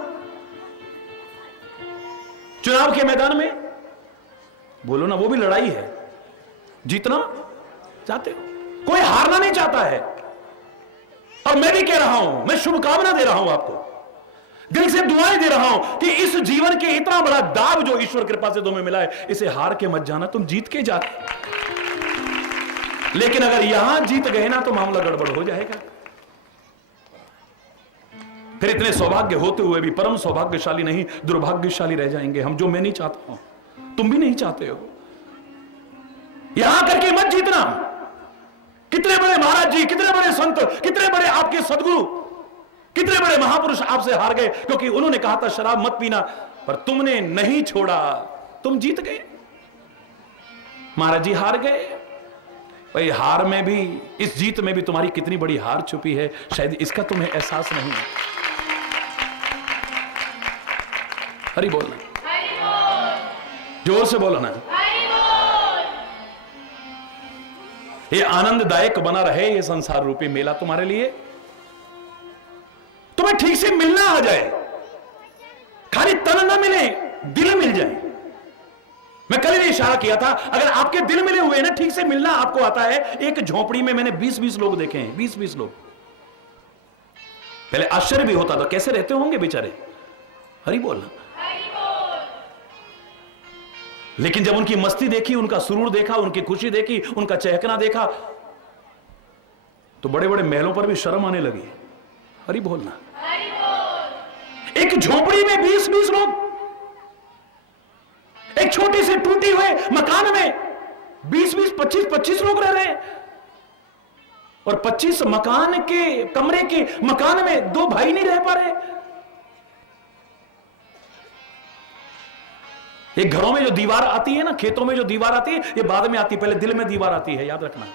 चुनाव के मैदान में बोलो ना, वो भी लड़ाई है, जीतना चाहते हो, कोई हारना नहीं चाहता है। और मैं भी कह रहा हूं, मैं शुभकामना दे रहा हूं आपको, दिल से दुआएं दे रहा हूं कि इस जीवन के इतना बड़ा दाव जो ईश्वर कृपा से तुम्हें मिला है, इसे हार के मत जाना, तुम जीत के जाते। लेकिन अगर यहां जीत गए ना तो मामला गड़बड़ हो जाएगा। फिर इतने सौभाग्य होते हुए भी परम सौभाग्यशाली नहीं, दुर्भाग्यशाली रह जाएंगे हम, जो मैं नहीं चाहता हूं, तुम भी नहीं चाहते हो। यहां करके मत जीतना। कितने बड़े महाराज जी, कितने बड़े संत, कितने बड़े आपके सदगुरु, कितने बड़े महापुरुष आपसे हार गए क्योंकि उन्होंने कहा था शराब मत पीना, पर तुमने नहीं छोड़ा, तुम जीत गए। महाराज जी हार गए। भाई हार में भी, इस जीत में भी तुम्हारी कितनी बड़ी हार छुपी है, शायद इसका तुम्हें एहसास नहीं है। हरि बोल, जोर से बोलो ना। ये आनंददायक बना रहे ये संसार रूपी मेला तुम्हारे लिए, तुम्हें ठीक से मिलना आ जाए, खाली तन ना मिले, दिल मिल जाए। मैं कल ही इशारा किया था, अगर आपके दिल मिले हुए ना, ठीक से मिलना आपको आता है। एक झोपड़ी में मैंने 20-20 लोग देखे हैं, 20-20 लोग। पहले आश्चर्य भी होता था, कैसे रहते होंगे बेचारे। हरि बोल। लेकिन जब उनकी मस्ती देखी, उनका सुरूर देखा, उनकी खुशी देखी, उनका चहकना देखा, तो बड़े बड़े महलों पर भी शर्म आने लगी। हरि बोलना। एक झोपड़ी में 20-20 लोग, एक छोटे से टूटे हुए मकान में 20-20, 25-25 लोग रह रहे हैं। और 25 मकान के कमरे के मकान में 2 भाई नहीं रह पा रहे। एक घरों में जो दीवार आती है ना, खेतों में जो दीवार आती है, ये बाद में आती है, पहले दिल में दीवार आती है, याद रखना।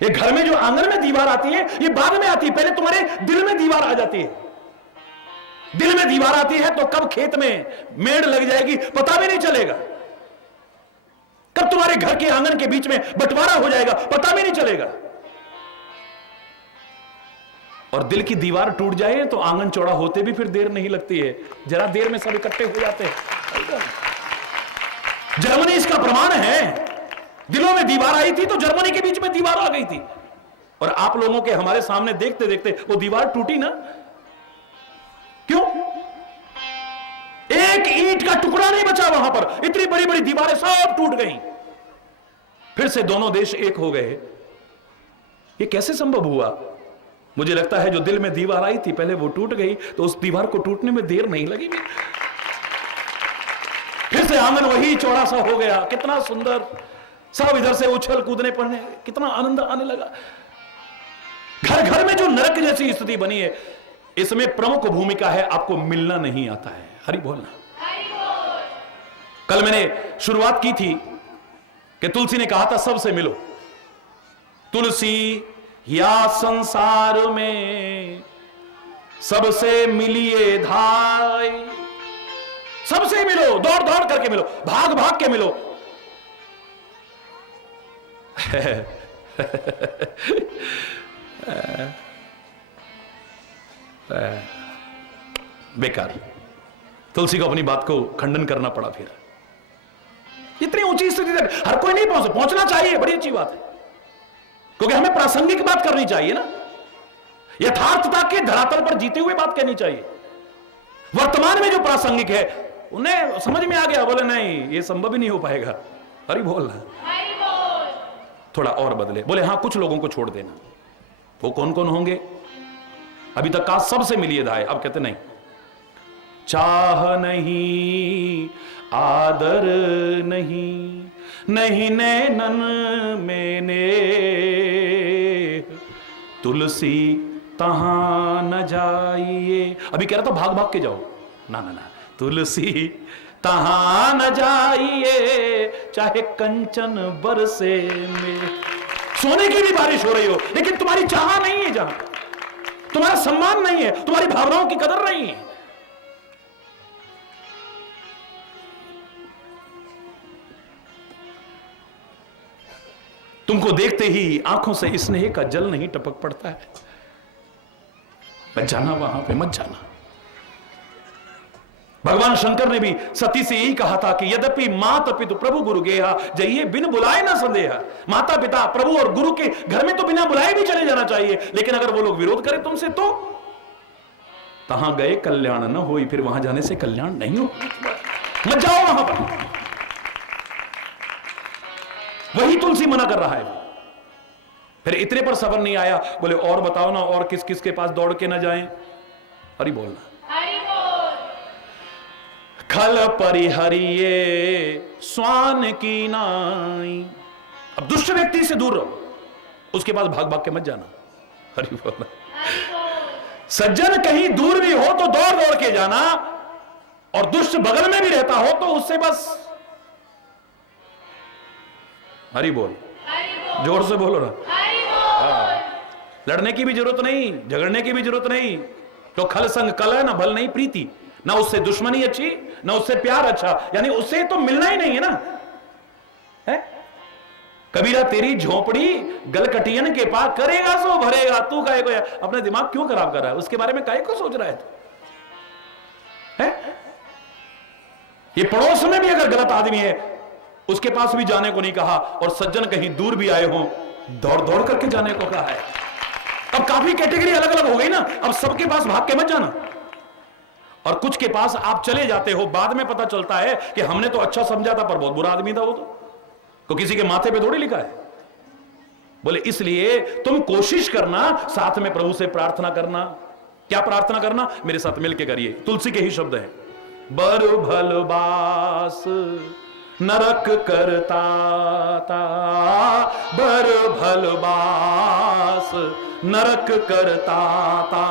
ये घर में जो आंगन में दीवार आती है, ये बाद में आती है, पहले तुम्हारे दिल में दीवार आ जाती है। दिल में दीवार आती है तो कब खेत में मेड़ लग जाएगी पता भी नहीं चलेगा, कब तुम्हारे घर के आंगन के बीच में बंटवारा हो जाएगा पता भी नहीं चलेगा। और दिल की दीवार टूट जाए तो आंगन चौड़ा होते भी फिर देर नहीं लगती है, जरा देर में सब इकट्ठे हो जाते हैं। जर्मनी इसका प्रमाण है, दिलों में दीवार आई थी तो जर्मनी के बीच में दीवार आ गई थी। और आप लोगों के हमारे सामने देखते देखते वो दीवार टूटी ना। क्यों? एक ईंट का टुकड़ा नहीं बचा वहां पर, इतनी बड़ी बड़ी दीवारें सब टूट गई। फिर से दोनों देश एक हो गए। ये कैसे संभव हुआ? मुझे लगता है जो दिल में दीवार आई थी पहले वो टूट गई, तो उस दीवार को टूटने में देर नहीं लगी। फिर से आंगन वही चौड़ा सा हो गया, कितना सुंदर, सब इधर से उछल कूदने पड़ने, कितना आनंद आने लगा। घर घर में जो नरक जैसी स्थिति बनी है, इसमें प्रमुख भूमिका है आपको मिलना नहीं आता है। हरि बोलना। कल मैंने शुरुआत की थी कि तुलसी ने कहा था सबसे मिलो। तुलसी या संसार में सबसे मिलिए धाय, सबसे मिलो, दौड़ दौड़ करके मिलो, भाग भाग के मिलो। बेकार, तुलसी को अपनी बात को खंडन करना पड़ा। फिर इतनी ऊंची स्थिति तक हर कोई नहीं पहुंचना चाहिए, बड़ी अच्छी बात है, क्योंकि हमें प्रासंगिक बात करनी चाहिए ना, यथार्थता के धरातल पर जीते हुए बात करनी चाहिए। वर्तमान में जो प्रासंगिक है उन्हें समझ में आ गया, बोले नहीं ये संभव ही नहीं हो पाएगा। हरि बोल, थोड़ा और बदले, बोले हाँ कुछ लोगों को छोड़ देना। वो कौन कौन होंगे? अभी तक कहा सबसे मिलिए धाय, अब कहते नहीं, चाह नहीं, आदर नहीं, नहीं नैनन मैंने, तुलसी तहां न जाइए। अभी कह रहा था भाग भाग के जाओ, ना ना ना, तुलसी तहां न जाइए, चाहे कंचन बरसे में, सोने की भी बारिश हो रही हो, लेकिन तुम्हारी चाह नहीं है, जहां तुम्हारा सम्मान नहीं है, तुम्हारी भावनाओं की कदर नहीं है। तुमको देखते ही आंखों से स्नेह का जल नहीं टपक पड़ता है? मत जाना वहां पे, मत जाना। भगवान शंकर ने भी सती से यही कहा था कि यद्यपि माता पितु प्रभु गुरु गेहा, जइए बिन बुलाए ना संदेहा। माता पिता प्रभु और गुरु के घर में तो बिना बुलाए भी चले जाना चाहिए, लेकिन अगर वो लोग विरोध करें तुमसे तो तहां गए कल्याण न होई, फिर वहां जाने से कल्याण नहीं हो। मत जाओ वहां पर। वही तुलसी मना कर रहा है। फिर इतने पर सबर नहीं आया, बोले और बताओ ना, और किस किस के पास दौड़ के ना जाएं? हरि बोलना। खल परिहरिये स्वान की नाई। अब दुष्ट व्यक्ति से दूर रहो, उसके पास भाग भाग के मत जाना। हरि बोलना। सज्जन कहीं दूर भी हो तो दौड़ दौड़ के जाना, और दुष्ट बगल में भी रहता हो तो उससे बस हरि बोल, जोर से बोलो ना। लड़ने की भी जरूरत नहीं, झगड़ने की भी जरूरत नहीं। तो खल संग कल है ना, भल नहीं प्रीति, ना उससे दुश्मनी अच्छी ना उससे प्यार अच्छा, यानी उससे तो मिलना ही नहीं है ना। है कबीरा तेरी झोपड़ी गलकटियन के पास, करेगा सो भरेगा, तू काहे को अपना दिमाग क्यों खराब कर रहा है? उसके बारे में काहे को सोच रहा है? ये पड़ोस में भी अगर गलत आदमी है उसके पास भी जाने को नहीं कहा, और सज्जन कहीं दूर भी आए हों दौड़ दौड़ करके जाने को कहा है। अब काफी कैटेगरी अलग अलग हो गई ना, अब सबके पास भाग के मत जाना। और कुछ के पास आप चले जाते हो, बाद में पता चलता है कि हमने तो अच्छा समझा था पर बहुत बुरा आदमी था वो तो किसी के माथे पे थोड़ी लिखा है। बोले इसलिए तुम कोशिश करना, साथ में प्रभु से प्रार्थना करना। क्या प्रार्थना करना? मेरे साथ मिलके करिए, तुलसी के ही शब्द हैं। बर भल बास नरक करता ता, बर भल बास नरक करता ता,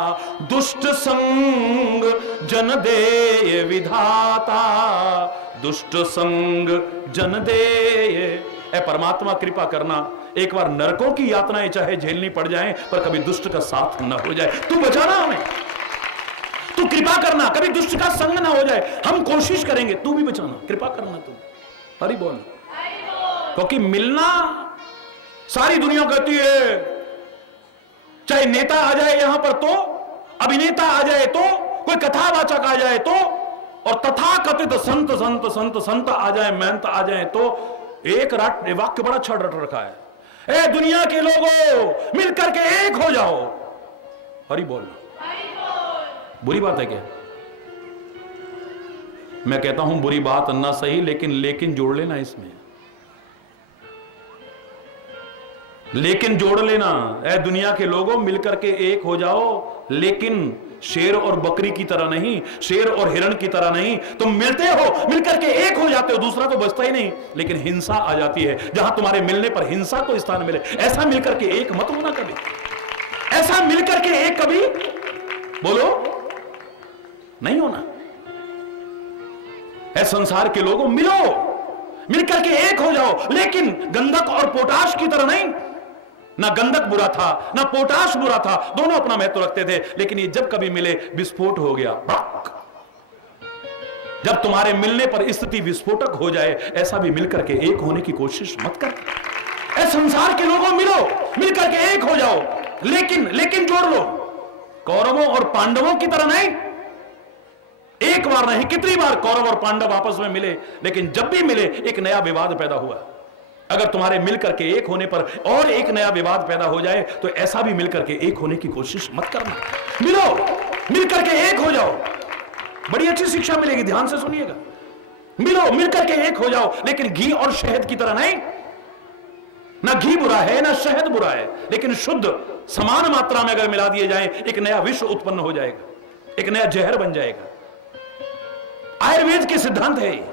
दुष्ट संग जन दे विधाता, दुष्ट संग जन दे। ए परमात्मा कृपा करना, एक बार नरकों की यातनाएं चाहे झेलनी पड़ जाएं, पर कभी दुष्ट का साथ न हो जाए। तू बचाना हमें, तू कृपा करना, कभी दुष्ट का संग ना हो जाए। हम कोशिश करेंगे, तू भी बचाना, कृपा करना तू। हरि बोल। क्योंकि मिलना सारी दुनिया कहती है, चाहे नेता आ जाए यहां पर तो, अभिनेता आ जाए तो, कोई कथावाचक आ जाए तो, और तथाकथित संत संत संत संत आ जाए, महंत आ जाए तो, एक वाक्य बड़ा अच्छा रट रखा है, ए दुनिया के लोगों मिलकर के एक हो जाओ। हरि बोल। बुरी बात है क्या? मैं कहता हूं बुरी बात ना सही, लेकिन जोड़ लेना इसमें, लेकिन जोड़ लेना। ऐ दुनिया के लोगों, मिलकर के एक हो जाओ, लेकिन शेर और बकरी की तरह नहीं, शेर और हिरण की तरह नहीं। तुम मिलते हो, मिलकर के एक हो जाते हो, दूसरा तो बचता ही नहीं, लेकिन हिंसा आ जाती है। जहां तुम्हारे मिलने पर हिंसा को स्थान मिले, ऐसा मिलकर के एक मत होना कभी, ऐसा मिलकर के एक कभी बोलो नहीं होना। ऐ संसार के लोगों, मिलो, मिलकर के एक हो जाओ, लेकिन गंधक और पोटाश की तरह नहीं। ना गंधक बुरा था, ना पोटाश बुरा था, दोनों अपना महत्व रखते थे, लेकिन ये जब कभी मिले विस्फोट हो गया। जब तुम्हारे मिलने पर स्थिति विस्फोटक हो जाए, ऐसा भी मिलकर के एक होने की कोशिश मत कर। ऐ संसार के लोगों, मिलो, मिलकर के एक हो जाओ, लेकिन जोड़ लो। कौरवों और पांडवों की तरह नहीं, एक बार नहीं कितनी बार कौरव और पांडव आपस में मिले, लेकिन जब भी मिले एक नया विवाद पैदा हुआ। अगर तुम्हारे मिलकर के एक होने पर और एक नया विवाद पैदा हो जाए, तो ऐसा भी मिलकर के एक होने की कोशिश मत करना। मिलो, मिलकर के एक हो जाओ, बड़ी अच्छी शिक्षा मिलेगी, ध्यान से सुनिएगा। मिलो, मिलकर के एक हो जाओ, लेकिन घी और शहद की तरह नहीं। ना घी बुरा है, ना शहद बुरा है, लेकिन शुद्ध समान मात्रा में अगर मिला दिए जाए, एक नया विश्व उत्पन्न हो जाएगा, एक नया जहर बन जाएगा। आयुर्वेद के सिद्धांत है ये।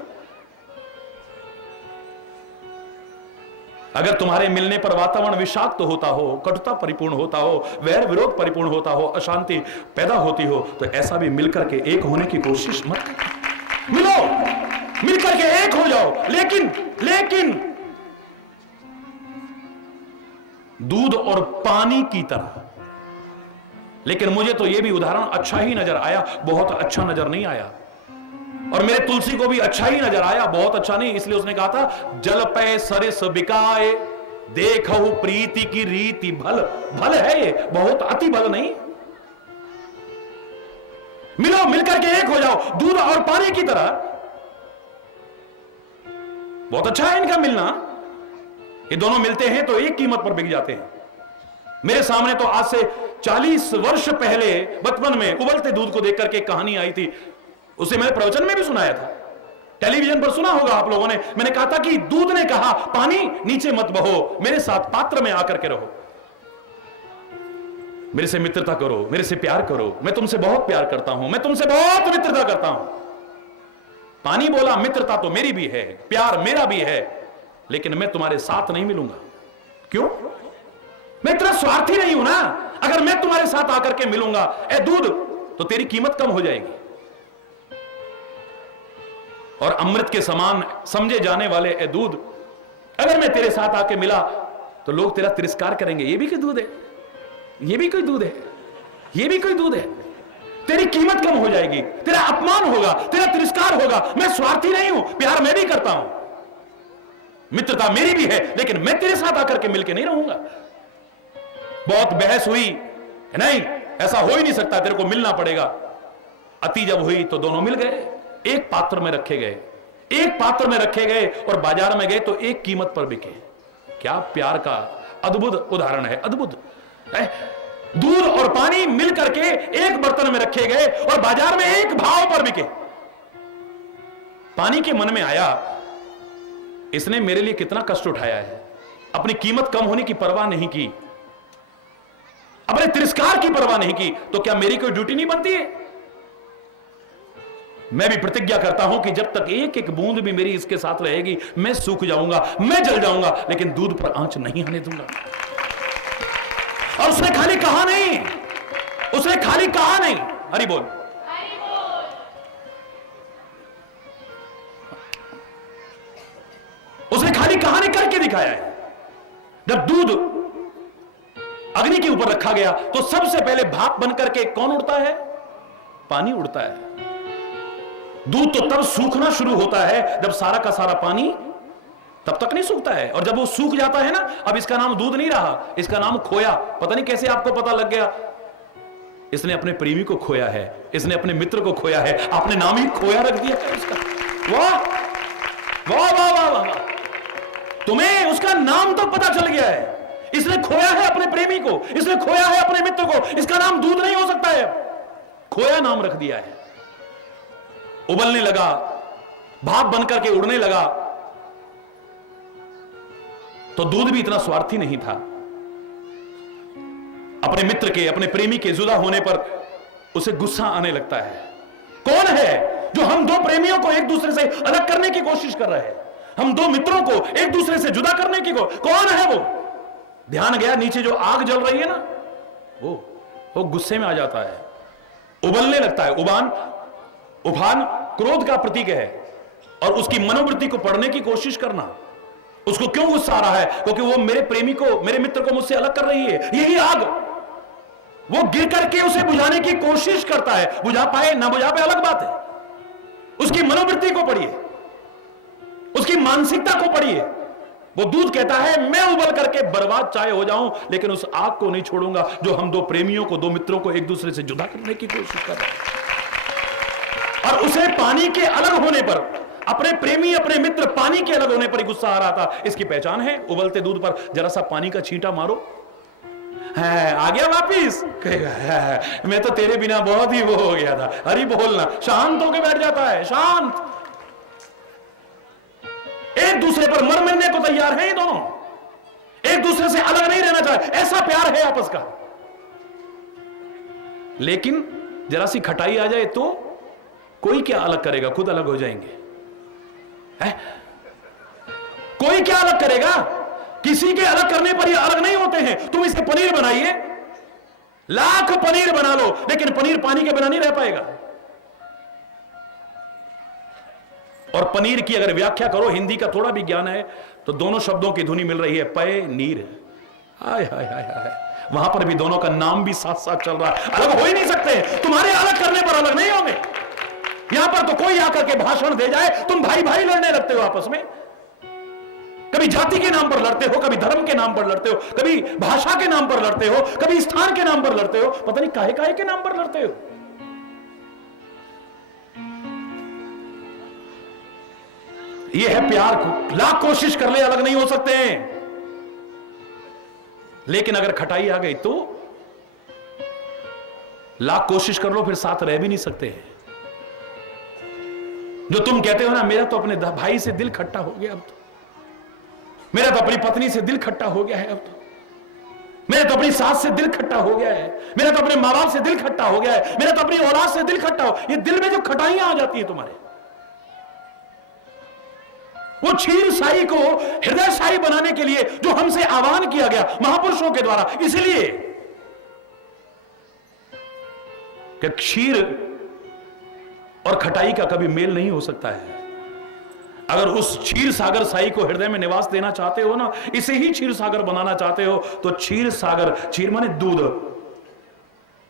अगर तुम्हारे मिलने पर वातावरण विषाक्त होता हो, कटुता परिपूर्ण होता हो, वैर विरोध परिपूर्ण होता हो, अशांति पैदा होती हो, तो ऐसा भी मिलकर के एक होने की कोशिश मत करो। मिलो, मिलकर के एक हो जाओ, लेकिन दूध और पानी की तरह। लेकिन मुझे तो यह भी उदाहरण अच्छा ही नजर आया, बहुत अच्छा नजर नहीं आया। और मेरे तुलसी को भी अच्छा ही नजर आया, बहुत अच्छा नहीं। इसलिए उसने कहा था, जल पे सरिस बिकाए, देखहु प्रीति की रीति भल। भल है ये, बहुत अति भल नहीं। मिलो, मिलकर के एक हो जाओ, दूध और पानी की तरह। बहुत अच्छा है इनका मिलना। ये दोनों मिलते हैं तो एक कीमत पर बिक जाते हैं। मेरे सामने तो आज से 40 वर्ष पहले बचपन में उबलते दूध को देखकर के कहानी आई थी। उसे मैंने प्रवचन में भी सुनाया था, टेलीविजन पर सुना होगा आप लोगों ने। मैंने कहा था कि दूध ने कहा, पानी नीचे मत बहो, मेरे साथ पात्र में आकर के रहो, मेरे से मित्रता करो, मेरे से प्यार करो, मैं तुमसे बहुत प्यार करता हूं, मैं तुमसे बहुत मित्रता करता हूं। पानी बोला, मित्रता तो मेरी भी है, प्यार मेरा भी है, लेकिन मैं तुम्हारे साथ नहीं मिलूंगा। क्यों? मैं इतना स्वार्थी नहीं हूं ना। अगर मैं तुम्हारे साथ आकर के मिलूंगा ए दूध, तो तेरी कीमत कम हो जाएगी। और अमृत के समान समझे जाने वाले ए दूध, अगर मैं तेरे साथ आके मिला तो लोग तेरा तिरस्कार करेंगे। ये भी कोई दूध है, ये भी कोई दूध है, ये भी कोई दूध है। तेरी कीमत कम हो जाएगी, तेरा अपमान होगा, तेरा तिरस्कार होगा। मैं स्वार्थी नहीं हूं, प्यार मैं भी करता हूं, मित्रता मेरी भी है, लेकिन मैं तेरे साथ आकर के मिलके नहीं रहूंगा। बहुत बहस हुई, नहीं ऐसा हो ही नहीं सकता, तेरे को मिलना पड़ेगा। अति जब हुई तो दोनों मिल गए, एक पात्र में रखे गए, एक पात्र में रखे गए और बाजार में गए तो एक कीमत पर बिके। क्या प्यार का अद्भुत उदाहरण है, अद्भुत। दूध और पानी मिल करके एक बर्तन में रखे गए और बाजार में एक भाव पर बिके। पानी के मन में आया, इसने मेरे लिए कितना कष्ट उठाया है, अपनी कीमत कम होने की परवाह नहीं की, अपने तिरस्कार की परवाह नहीं की, तो क्या मेरी कोई ड्यूटी नहीं बनती है? मैं भी प्रतिज्ञा करता हूं कि जब तक एक एक बूंद भी मेरी इसके साथ रहेगी, मैं सूख जाऊंगा, मैं जल जाऊंगा, लेकिन दूध पर आंच नहीं आने दूंगा। और उसने खाली कहा नहीं, उसने खाली कहा नहीं, हरि बोल, उसने खाली कहानी करके दिखाया है। जब दूध अग्नि के ऊपर रखा गया तो सबसे पहले भाप बनकर के कौन उड़ता है? पानी उड़ता है। दूध तो तब सूखना शुरू होता है जब सारा का सारा पानी, तब तक नहीं सूखता है। और जब वो सूख जाता है ना, अब इसका नाम दूध नहीं रहा, इसका नाम खोया। पता नहीं कैसे आपको पता लग गया। इसने अपने प्रेमी को खोया है, इसने अपने मित्र को खोया है, आपने नाम ही खोया रख दिया है उसका। वाह वाह वाह वाह वाह, तुम्हें उसका नाम तो पता चल गया है। इसने खोया है अपने प्रेमी को, इसने खोया है अपने मित्र को, इसका नाम दूध नहीं हो सकता है, खोया नाम रख दिया है। उबलने लगा, भाप बनकर के उड़ने लगा, तो दूध भी इतना स्वार्थी नहीं था। अपने मित्र के, अपने प्रेमी के जुदा होने पर उसे गुस्सा आने लगता है। कौन है जो हम दो प्रेमियों को एक दूसरे से अलग करने की कोशिश कर रहे हैं, हम दो मित्रों को एक दूसरे से जुदा करने की कौन है वो? ध्यान गया, नीचे जो आग जल रही है ना, वो गुस्से में आ जाता है, उबलने लगता है। उफान क्रोध का प्रतीक है, और उसकी मनोवृत्ति को पढ़ने की कोशिश करना। उसको क्यों गुस्सा आ रहा है? क्योंकि वो मेरे प्रेमी को, मेरे मित्र को मुझसे अलग कर रही है। यही आग वो गिर करके उसे बुझाने की कोशिश करता है। बुझा पाए ना बुझा पाए अलग बात है। उसकी मनोवृत्ति को पढ़िए, उसकी मानसिकता को पढ़िए। वो दूध कहता है मैं उबल करके बर्बाद चाहे हो जाऊं, लेकिन उस आग को नहीं छोड़ूंगा जो हम दो प्रेमियों को, दो मित्रों को एक दूसरे से जुदा करने की कोशिश कर रहे हैं। और उसे पानी के अलग होने पर, अपने प्रेमी, अपने मित्र पानी के अलग होने पर ही गुस्सा आ रहा था। इसकी पहचान है, उबलते दूध पर जरा सा पानी का छींटा मारो, है आ गया वापिस। कहेगा मैं तो तेरे बिना बहुत ही वो हो गया था। हरी बोलना, शांत होकर बैठ जाता है, शांत। एक दूसरे पर मर मिलने को तैयार है ये दोनों, एक दूसरे से अलग नहीं रहना चाहे, ऐसा प्यार है आपस का। लेकिन जरा सी खटाई आ जाए तो कोई क्या अलग करेगा, खुद अलग हो जाएंगे। है? कोई क्या अलग करेगा? किसी के अलग करने पर ये अलग नहीं होते हैं। तुम इसे पनीर बनाइए, लाख पनीर बना लो, लेकिन पनीर पानी के बिना नहीं रह पाएगा। और पनीर की अगर व्याख्या करो, हिंदी का थोड़ा भी ज्ञान है तो दोनों शब्दों की धुनी मिल रही है, पय नीर। हाय हाय हाय हाय, वहां पर भी दोनों का नाम भी साथ साथ चल रहा है। अलग हो ही नहीं सकते, तुम्हारे अलग करने पर अलग नहीं होंगे। यहां पर तो कोई आकर के भाषण दे जाए, तुम भाई भाई लड़ने लगते हो आपस में। कभी जाति के नाम पर लड़ते हो, कभी धर्म के नाम पर लड़ते हो, कभी भाषा के नाम पर लड़ते हो, कभी स्थान के नाम पर लड़ते हो, पता नहीं काहे काहे के नाम पर लड़ते हो। यह है प्यार को, लाख कोशिश कर ले अलग नहीं हो सकते हैं। लेकिन अगर खटाई आ गई तो लाख कोशिश कर लो, फिर साथ रह भी नहीं सकते हैं। जो तुम कहते हो ना, मेरा तो अपने भाई से दिल खट्टा हो गया, अब तो मेरा तो अपनी पत्नी से दिल खट्टा हो गया है, अब तो मेरा तो अपनी सास से दिल खट्टा हो गया है, मेरा तो अपने मां बाप से दिल खट्टा हो गया है, मेरा तो अपनी औलाद से दिल खट्टा हो। ये दिल में जो खटाइयां आ जाती है तुम्हारे, वो क्षीर साई को हृदय साई बनाने के लिए जो हमसे आह्वान किया गया महापुरुषों के द्वारा, इसलिए कि क्षीर और खटाई का कभी मेल नहीं हो सकता है। अगर उस क्षीर सागर साई को हृदय में निवास देना चाहते हो ना, इसे ही क्षीर सागर बनाना चाहते हो, तो क्षीर सागर, क्षीर माने दूध,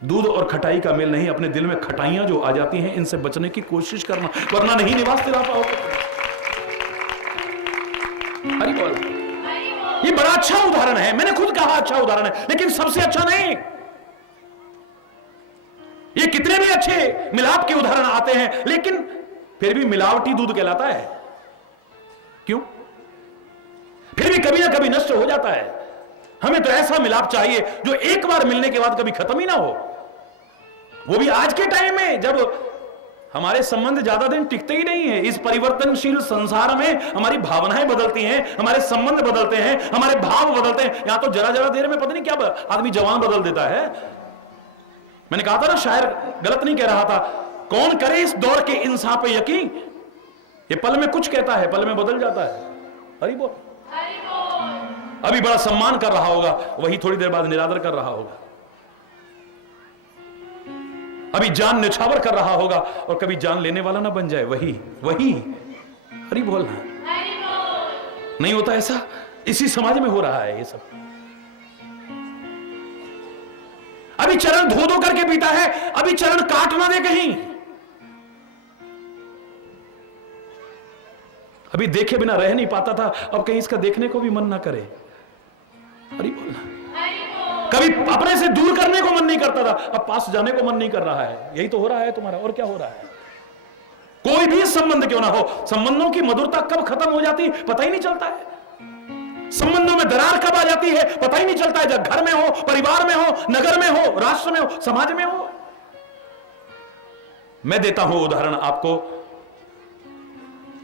दूध और खटाई का मेल नहीं। अपने दिल में खटाइयां जो आ जाती हैं, इनसे बचने की कोशिश करना, वरना नहीं निवास दिला पाओगे। हरि बोल। ये बड़ा अच्छा उदाहरण है, मैंने खुद कहा अच्छा उदाहरण है, लेकिन सबसे अच्छा नहीं। ये कितने भी अच्छे मिलाप के उदाहरण आते हैं, लेकिन फिर भी मिलावटी दूध कहलाता है। क्यों? फिर भी कभी ना कभी नष्ट हो जाता है। हमें तो ऐसा मिलाप चाहिए जो एक बार मिलने के बाद कभी खत्म ही ना हो। वो भी आज के टाइम में, जब हमारे संबंध ज्यादा दिन टिकते ही नहीं है। इस परिवर्तनशील संसार में हमारी भावनाएं बदलती हैं, हमारे संबंध बदलते हैं, हमारे भाव बदलते हैं। यहां तो जरा जरा देर में पता नहीं क्या आदमी जवान बदल देता है। मैंने कहा था ना, शायर गलत नहीं कह रहा था, कौन करे इस दौर के इंसान पे यकीन, ये पल में कुछ कहता है, पल में बदल जाता है। हरि बोल। अभी बड़ा सम्मान कर रहा होगा, वही थोड़ी देर बाद निरादर कर रहा होगा। अभी जान निछावर कर रहा होगा, और कभी जान लेने वाला ना बन जाए, वही वही। हरि बोलना। नहीं होता ऐसा? इसी समाज में हो रहा है ये सब। अभी चरण धो धो करके पीता है, अभी चरण काट ना दे कहीं। अभी देखे बिना रह नहीं पाता था, अब कहीं इसका देखने को भी मन ना करे। हरि बोलना। कभी अपने से दूर करने को मन नहीं करता था, अब पास जाने को मन नहीं कर रहा है। यही तो हो रहा है तुम्हारा, और क्या हो रहा है? कोई भी संबंध क्यों ना हो, संबंधों की मधुरता कब खत्म हो जाती है पता ही नहीं चलता है। संबंधों में दरार कब आ जाती है पता ही नहीं चलता है। जब घर में हो, परिवार में हो, नगर में हो, राष्ट्र में हो, समाज में हो। मैं देता हूं उदाहरण आपको,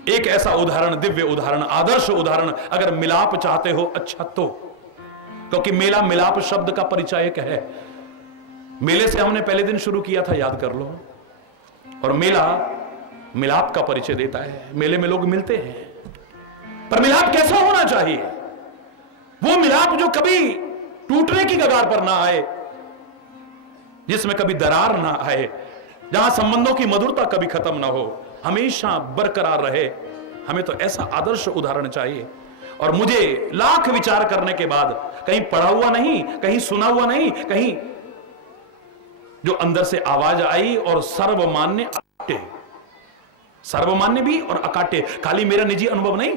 एक ऐसा उदाहरण, दिव्य उदाहरण, आदर्श उदाहरण, अगर मिलाप चाहते हो अच्छा तो, क्योंकि मेला मिलाप शब्द का परिचायक है। मेले से हमने पहले दिन शुरू किया था, याद कर लो। और मेला मिलाप का परिचय देता है। मेले में लोग मिलते हैं, पर मिलाप कैसा होना चाहिए? वो मिलाप जो कभी टूटने की कगार पर ना आए, जिसमें कभी दरार ना आए, जहां संबंधों की मधुरता कभी खत्म ना हो, हमेशा बरकरार रहे। हमें तो ऐसा आदर्श उदाहरण चाहिए। और मुझे लाख विचार करने के बाद, कहीं पढ़ा हुआ नहीं, कहीं सुना हुआ नहीं, कहीं जो अंदर से आवाज आई और सर्वमान्य अकाट्य, सर्वमान्य भी और अकाट्य, खाली मेरा निजी अनुभव नहीं।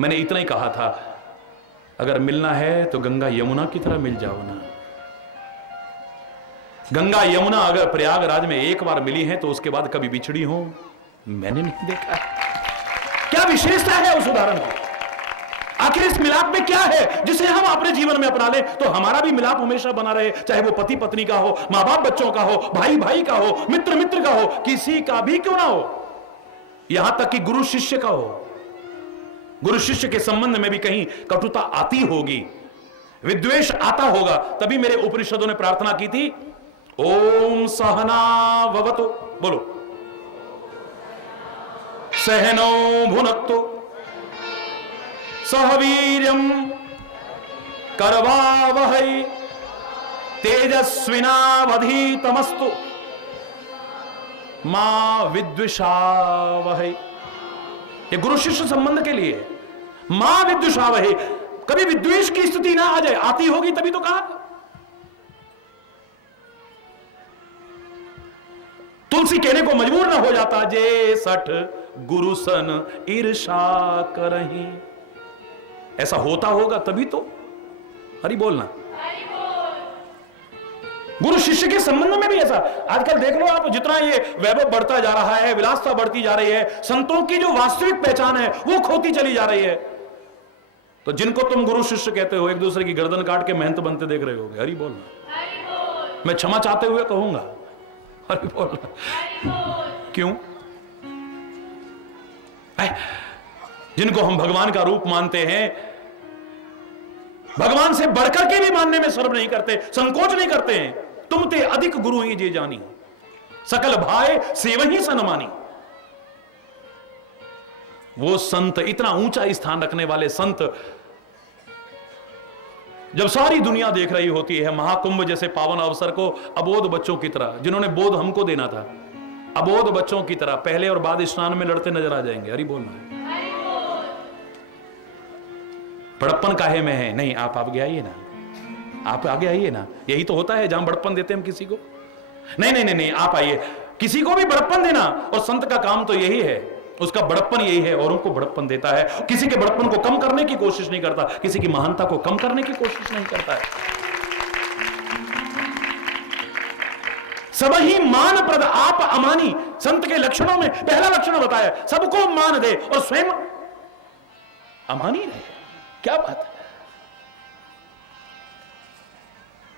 मैंने इतना ही कहा था, अगर मिलना है तो गंगा यमुना की तरह मिल जाओ ना। गंगा यमुना अगर प्रयागराज में एक बार मिली है तो उसके बाद कभी बिछड़ी हो मैंने नहीं देखा। क्या विशेषता है उस उदाहरण की? आखिर इस मिलाप में क्या है जिसे हम अपने जीवन में अपना लें तो हमारा भी मिलाप हमेशा बना रहे, चाहे वो पति पत्नी का हो, मां बाप बच्चों का हो, भाई भाई का हो, मित्र मित्र का हो, किसी का भी क्यों ना हो, यहां तक कि गुरु शिष्य का हो। गुरु शिष्य के संबंध में भी कहीं कटुता आती होगी, विद्वेष आता होगा। तभी मेरे उपनिषदों ने प्रार्थना की थी, ओम सहना भवतु, बोलो, सहनो भुनक्तु, सहवीर्यम करवावहै, तेजस्विनावधीतमस्तु मां विद्विषावहै। ये गुरु शिष्य संबंध के लिए, मां विद्विषावहै, कभी विद्वेष की स्थिति ना आ जाए। आती होगी तभी तो कहा। तुलसी कहने को मजबूर ना हो जाता, जे सठ गुरु सन ईर्षा करही। ऐसा होता होगा तभी तो। हरि बोलना। गुरु शिष्य के संबंध में भी ऐसा। आजकल देख लो आप, जितना ये वैभव बढ़ता जा रहा है, विलासता बढ़ती जा रही है, संतों की जो वास्तविक पहचान है वो खोती चली जा रही है। तो जिनको तुम गुरु शिष्य कहते हो, एक दूसरे की गर्दन काट के महंत बनते देख रहे होगे। हरि बोलना। मैं क्षमा चाहते हुए कहूंगा, हरि बोलना। क्यों? जिनको हम भगवान का रूप मानते हैं, भगवान से बढ़कर के भी मानने में शर्म नहीं करते, संकोच नहीं करते हैं। तुम ते अधिक गुरु ही जे जानी, सकल भाई सेवही सनमानी। वो संत, इतना ऊंचा स्थान रखने वाले संत, जब सारी दुनिया देख रही होती है महाकुंभ जैसे पावन अवसर को, अबोध बच्चों की तरह, जिन्होंने बोध हमको देना था, अबोध बच्चों की तरह पहले और बाद स्नान में लड़ते नजर आ जाएंगे। हरि बोलना। बड़प्पन काहे में है? नहीं, आप आगे आइए ना, आप आगे आइए ना। यही तो होता है जहां बड़प्पन देते हम किसी को। नहीं नहीं नहीं नहीं, आप आइए। किसी को भी बड़प्पन देना, और संत का काम तो यही है, उसका बड़प्पन यही है, और उनको बड़प्पन देता है। किसी के बड़प्पन को कम करने की कोशिश नहीं करता, किसी की महानता को कम करने की कोशिश नहीं करता है। सब ही मान प्रद आप अमानी। संत के लक्षणों में पहला लक्षण बताया, सबको मान दे और स्वयं अमानी रहे। क्या बात है।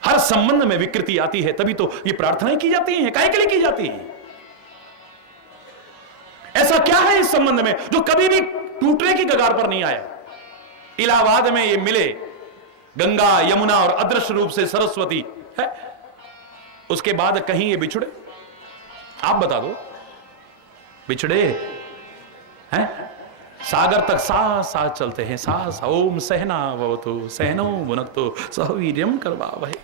हर संबंध में विकृति आती है, तभी तो ये प्रार्थनाएं की जाती हैं। काहे के लिए की जाती हैं? ऐसा क्या है इस संबंध में जो कभी भी टूटने की कगार पर नहीं आया? इलाहाबाद में ये मिले, गंगा यमुना और अदृश्य रूप से सरस्वती है, उसके बाद कहीं ये बिछड़े? आप बता दो, बिछड़े हैं? सागर तक साथ साथ चलते हैं, साथ। ओम सहना भवतु सहनो भुनक्तु सहवीर्यम करवावहै।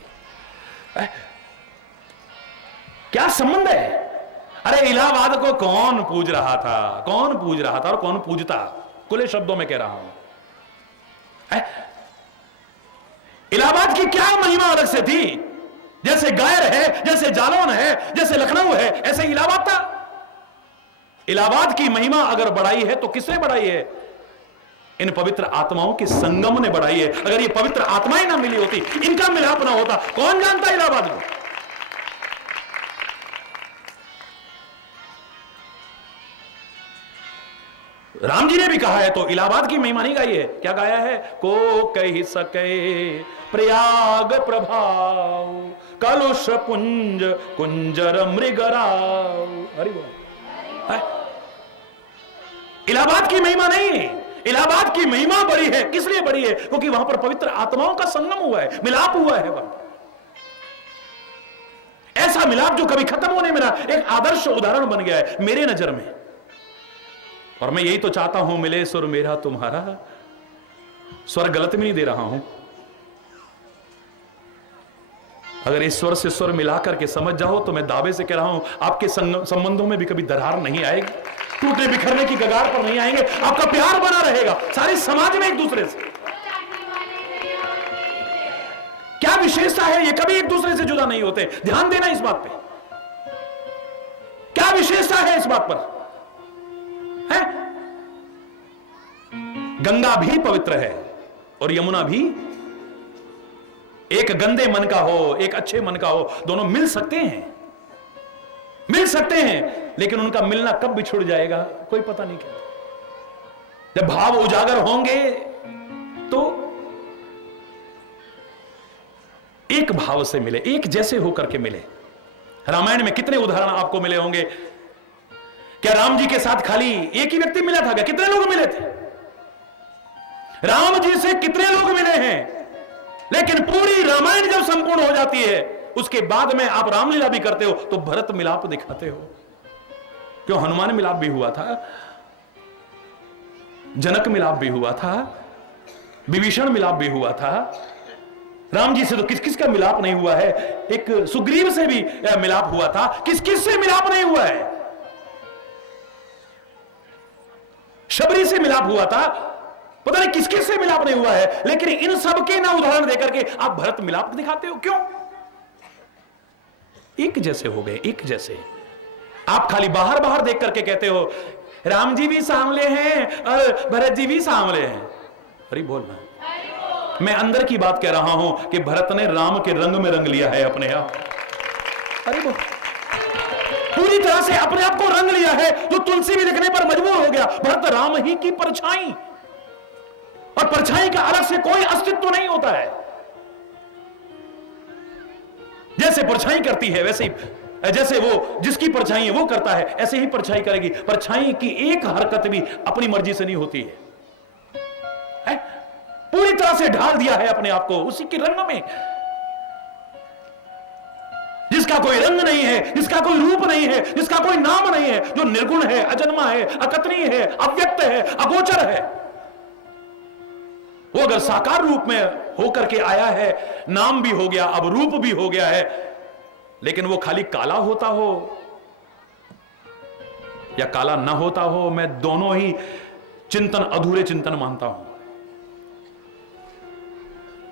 क्या संबंध है? अरे इलाहाबाद को कौन पूज रहा था, कौन पूज रहा था और कौन पूजता? खुले शब्दों में कह रहा हूं, इलाहाबाद की क्या महिमा अलग से थी? जैसे गायर है, जैसे जालौन है, जैसे लखनऊ है, ऐसे इलाहाबाद था। इलाहाबाद की महिमा अगर बढ़ाई है तो किसने बढ़ाई है? इन पवित्र आत्माओं के संगम ने बढ़ाई है। अगर ये पवित्र आत्माएं ना मिली होती, इनका मिलाप ना होता, कौन जानता इलाहाबाद को? राम जी ने भी कहा है तो इलाहाबाद की महिमा नहीं गाई है। क्या गाया है? को कह सके प्रयाग प्रभाव, कलुष पुंज कुंजर मृगराव। हरि बोल। इलाहाबाद की महिमा नहीं है, इलाहाबाद की महिमा बड़ी है। किस लिए बड़ी है? क्योंकि वहां पर पवित्र आत्माओं का संगम हुआ है, मिलाप हुआ है वहां। ऐसा मिलाप जो कभी खत्म होने में ना, एक आदर्श उदाहरण बन गया है मेरे नजर में। और मैं यही तो चाहता हूं, मिले सुर मेरा तुम्हारा। स्वर गलत भी नहीं दे रहा हूं। अगर इस स्वर से स्वर मिलाकर के समझ जाओ तो मैं दावे से कह रहा हूं, आपके संबंधों में भी कभी दरार नहीं आएगी, टूटने बिखरने की कगार पर नहीं आएंगे, आपका प्यार बना रहेगा सारे समाज में एक दूसरे से। क्या विशेषता है, ये कभी एक दूसरे से जुदा नहीं होते। ध्यान देना इस बात पे, क्या विशेषता है इस बात पर है? गंगा भी पवित्र है और यमुना भी। एक गंदे मन का हो, एक अच्छे मन का हो, दोनों मिल सकते हैं, मिल सकते हैं, लेकिन उनका मिलना कब बिछुड़ जाएगा कोई पता नहीं। क्या जब भाव उजागर होंगे तो एक भाव से मिले, एक जैसे होकर के मिले। रामायण में कितने उदाहरण आपको मिले होंगे। क्या राम जी के साथ खाली एक ही व्यक्ति मिला था क्या? कितने लोग मिले थे? राम जी से कितने लोग मिले हैं? लेकिन पूरी रामायण जब संपूर्ण हो जाती है, उसके बाद में आप रामलीला भी करते हो तो भरत मिलाप दिखाते हो। क्यों? हनुमान मिलाप भी हुआ था, जनक मिलाप भी हुआ था, विभीषण मिलाप भी हुआ था। राम जी से तो किस किस का मिलाप नहीं हुआ है? एक सुग्रीव से भी मिलाप हुआ था, किस किस से मिलाप नहीं हुआ है? शबरी से मिलाप हुआ था, पता नहीं किस किस से मिलाप नहीं हुआ है। लेकिन इन सब के ना उदाहरण देकर के आप भरत मिलाप दिखाते हो, क्यों? एक जैसे हो गए, एक जैसे। आप खाली बाहर बाहर देख करके कहते हो राम जी भी सांवले हैं और भरत जी भी सांवले हैं। अरे बोलना, मैं अंदर की बात कह रहा हूं कि भरत ने राम के रंग में रंग लिया है अपने आप। अरे बोल, पूरी तरह से अपने आप को रंग लिया है, जो तुलसी भी दिखने पर मजबूर हो गया। भरत राम ही की परछाई, और परछाई का अलग से कोई अस्तित्व नहीं होता है। जैसे परछाई करती है वैसे ही, जैसे वो जिसकी परछाई है वो करता है, ऐसे ही परछाई करेगी। परछाई की एक हरकत भी अपनी मर्जी से नहीं होती है, पूरी तरह से ढाल दिया है अपने आप को उसी के रंग में। जिसका कोई रंग नहीं है, जिसका कोई रूप नहीं है, जिसका कोई नाम नहीं है, जो निर्गुण है, अजन्मा है, अकथनीय है, अव्यक्त है, अगोचर है, वो अगर साकार रूप में होकर के आया है, नाम भी हो गया, अब रूप भी हो गया है, लेकिन वो खाली काला होता हो या काला ना होता हो, मैं दोनों ही चिंतन अधूरे चिंतन मानता हूं।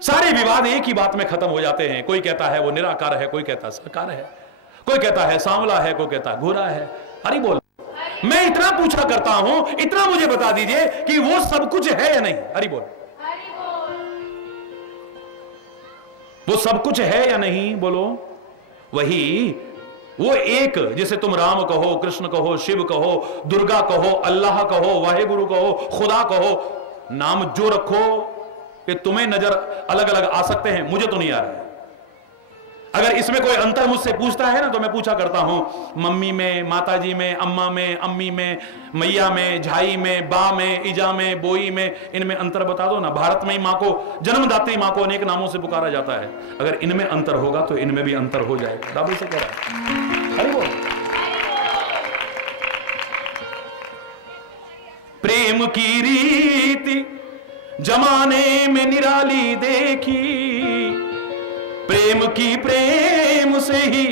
सारे विवाद एक ही बात में खत्म हो जाते हैं। कोई कहता है वो निराकार है, कोई कहता है साकार है, कोई कहता है सांवला है, कोई कहता है गोरा है। अरे बोल, मैं इतना पूछा करता हूं, इतना मुझे बता दीजिए कि वो सब कुछ है या नहीं। अरे बोल, वो सब कुछ है या नहीं? बोलो। वही वो एक, जिसे तुम राम कहो, कृष्ण कहो, शिव कहो, दुर्गा कहो, अल्लाह कहो, वाहेगुरु कहो, खुदा कहो, नाम जो रखो, कि तुम्हें नजर अलग अलग आ सकते हैं, मुझे तो नहीं आ रहा है। अगर इसमें कोई अंतर मुझसे पूछता है ना, तो मैं पूछा करता हूं, मम्मी में, माताजी में, अम्मा में, अम्मी में, मैया में, झाई में, बा में, इजा में, बोई में, इनमें अंतर बता दो ना। भारत में ही मां को, जन्मदात्री मां को अनेक नामों से पुकारा जाता है। अगर इनमें अंतर होगा तो इनमें भी अंतर हो जाएगा। दाबी से कह रहा है। अरे वो प्रेम की रीति जमाने में निराली देखी, प्रेम की प्रेम से ही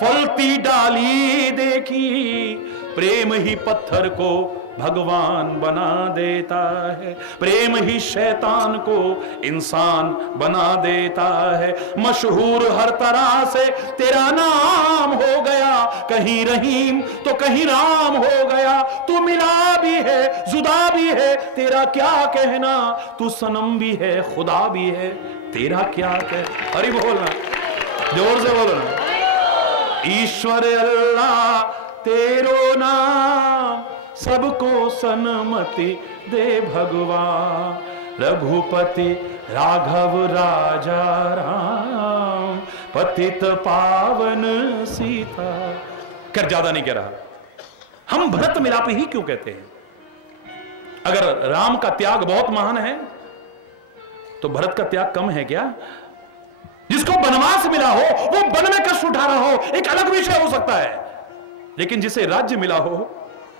फलती डाली देखी, प्रेम ही पत्थर को भगवान बना देता है, प्रेम ही शैतान को इंसान बना देता है। मशहूर हर तरह से तेरा नाम हो गया, कहीं रहीम तो कहीं राम हो गया। तू मिला भी है, जुदा भी है, तेरा क्या कहना, तू सनम भी है, खुदा भी है, तेरा क्या कह। अरे बोलना, जोर से बोलना। ईश्वर अल्लाह तेरो नाम, सबको सन्मति दे भगवान। रघुपति राघव राजा राम, पतित पावन सीता। कर ज्यादा नहीं कह रहा। हम भरत मिलाप ही क्यों कहते हैं? अगर राम का त्याग बहुत महान है तो भरत का त्याग कम है क्या? जिसको वनवास मिला हो वो वन में कष्ट उठा रहा हो, एक अलग विषय हो सकता है, लेकिन जिसे राज्य मिला हो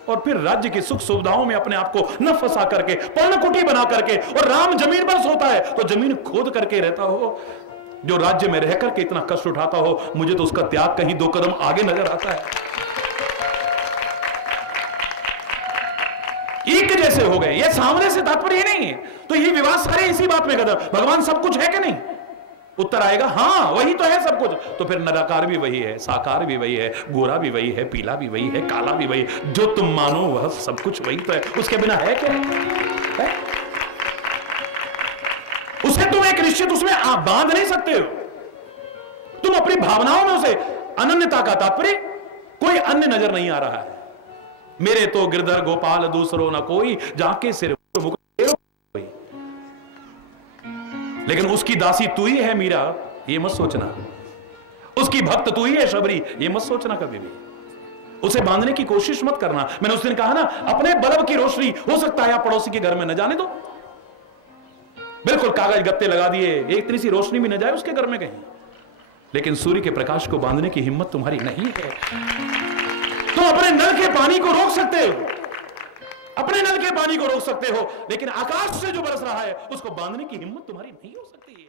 और फिर राज्य की सुख सुविधाओं में अपने आप को न फंसा करके, पर्णकुटी बना करके, और राम जमीन पर सोता है तो जमीन खोद करके रहता हो, जो राज्य में रह करके इतना कष्ट उठाता हो, मुझे तो उसका त्याग कहीं 2 कदम आगे नजर आता है। एक जैसे हो गए, ये सामने से तात्पर्य नहीं है। तो ये विवाद सारे इसी बात में कदम, भगवान सब कुछ है कि नहीं? उत्तर आएगा हाँ वही तो है सब कुछ। तो फिर निराकार भी वही है, साकार भी वही है, गोरा भी वही है, पीला भी वही है, काला भी वही है। जो तुम मानो वह सब कुछ वही तो है, उसके बिना है क्या? है? उसे तुम एक निश्चित उसमें आप बांध नहीं सकते हो। तुम अपनी भावनाओं में उसे, अनन्यता का तात्पर्य कोई अन्य नजर नहीं आ रहा है। मेरे तो गिरधर गोपाल दूसरो न कोई, जाके सिर कोई, लेकिन उसकी दासी तू ही है मीरा, ये मत सोचना। उसकी भक्त तू ही है शबरी, ये मत सोचना कभी भी। उसे बांधने की कोशिश मत करना। मैंने उस दिन कहा ना, अपने बल्ब की रोशनी हो सकता है आप पड़ोसी के घर में न जाने दो, बिल्कुल कागज गत्ते लगा दिए, एक इतनी सी रोशनी भी न जाए उसके घर में कहीं, लेकिन सूर्य के प्रकाश को बांधने की हिम्मत तुम्हारी नहीं है। तुम अपने नल के पानी को रोक सकते हो, अपने नल के पानी को रोक सकते हो, लेकिन आकाश से जो बरस रहा है उसको बांधने की हिम्मत तुम्हारी नहीं हो सकती।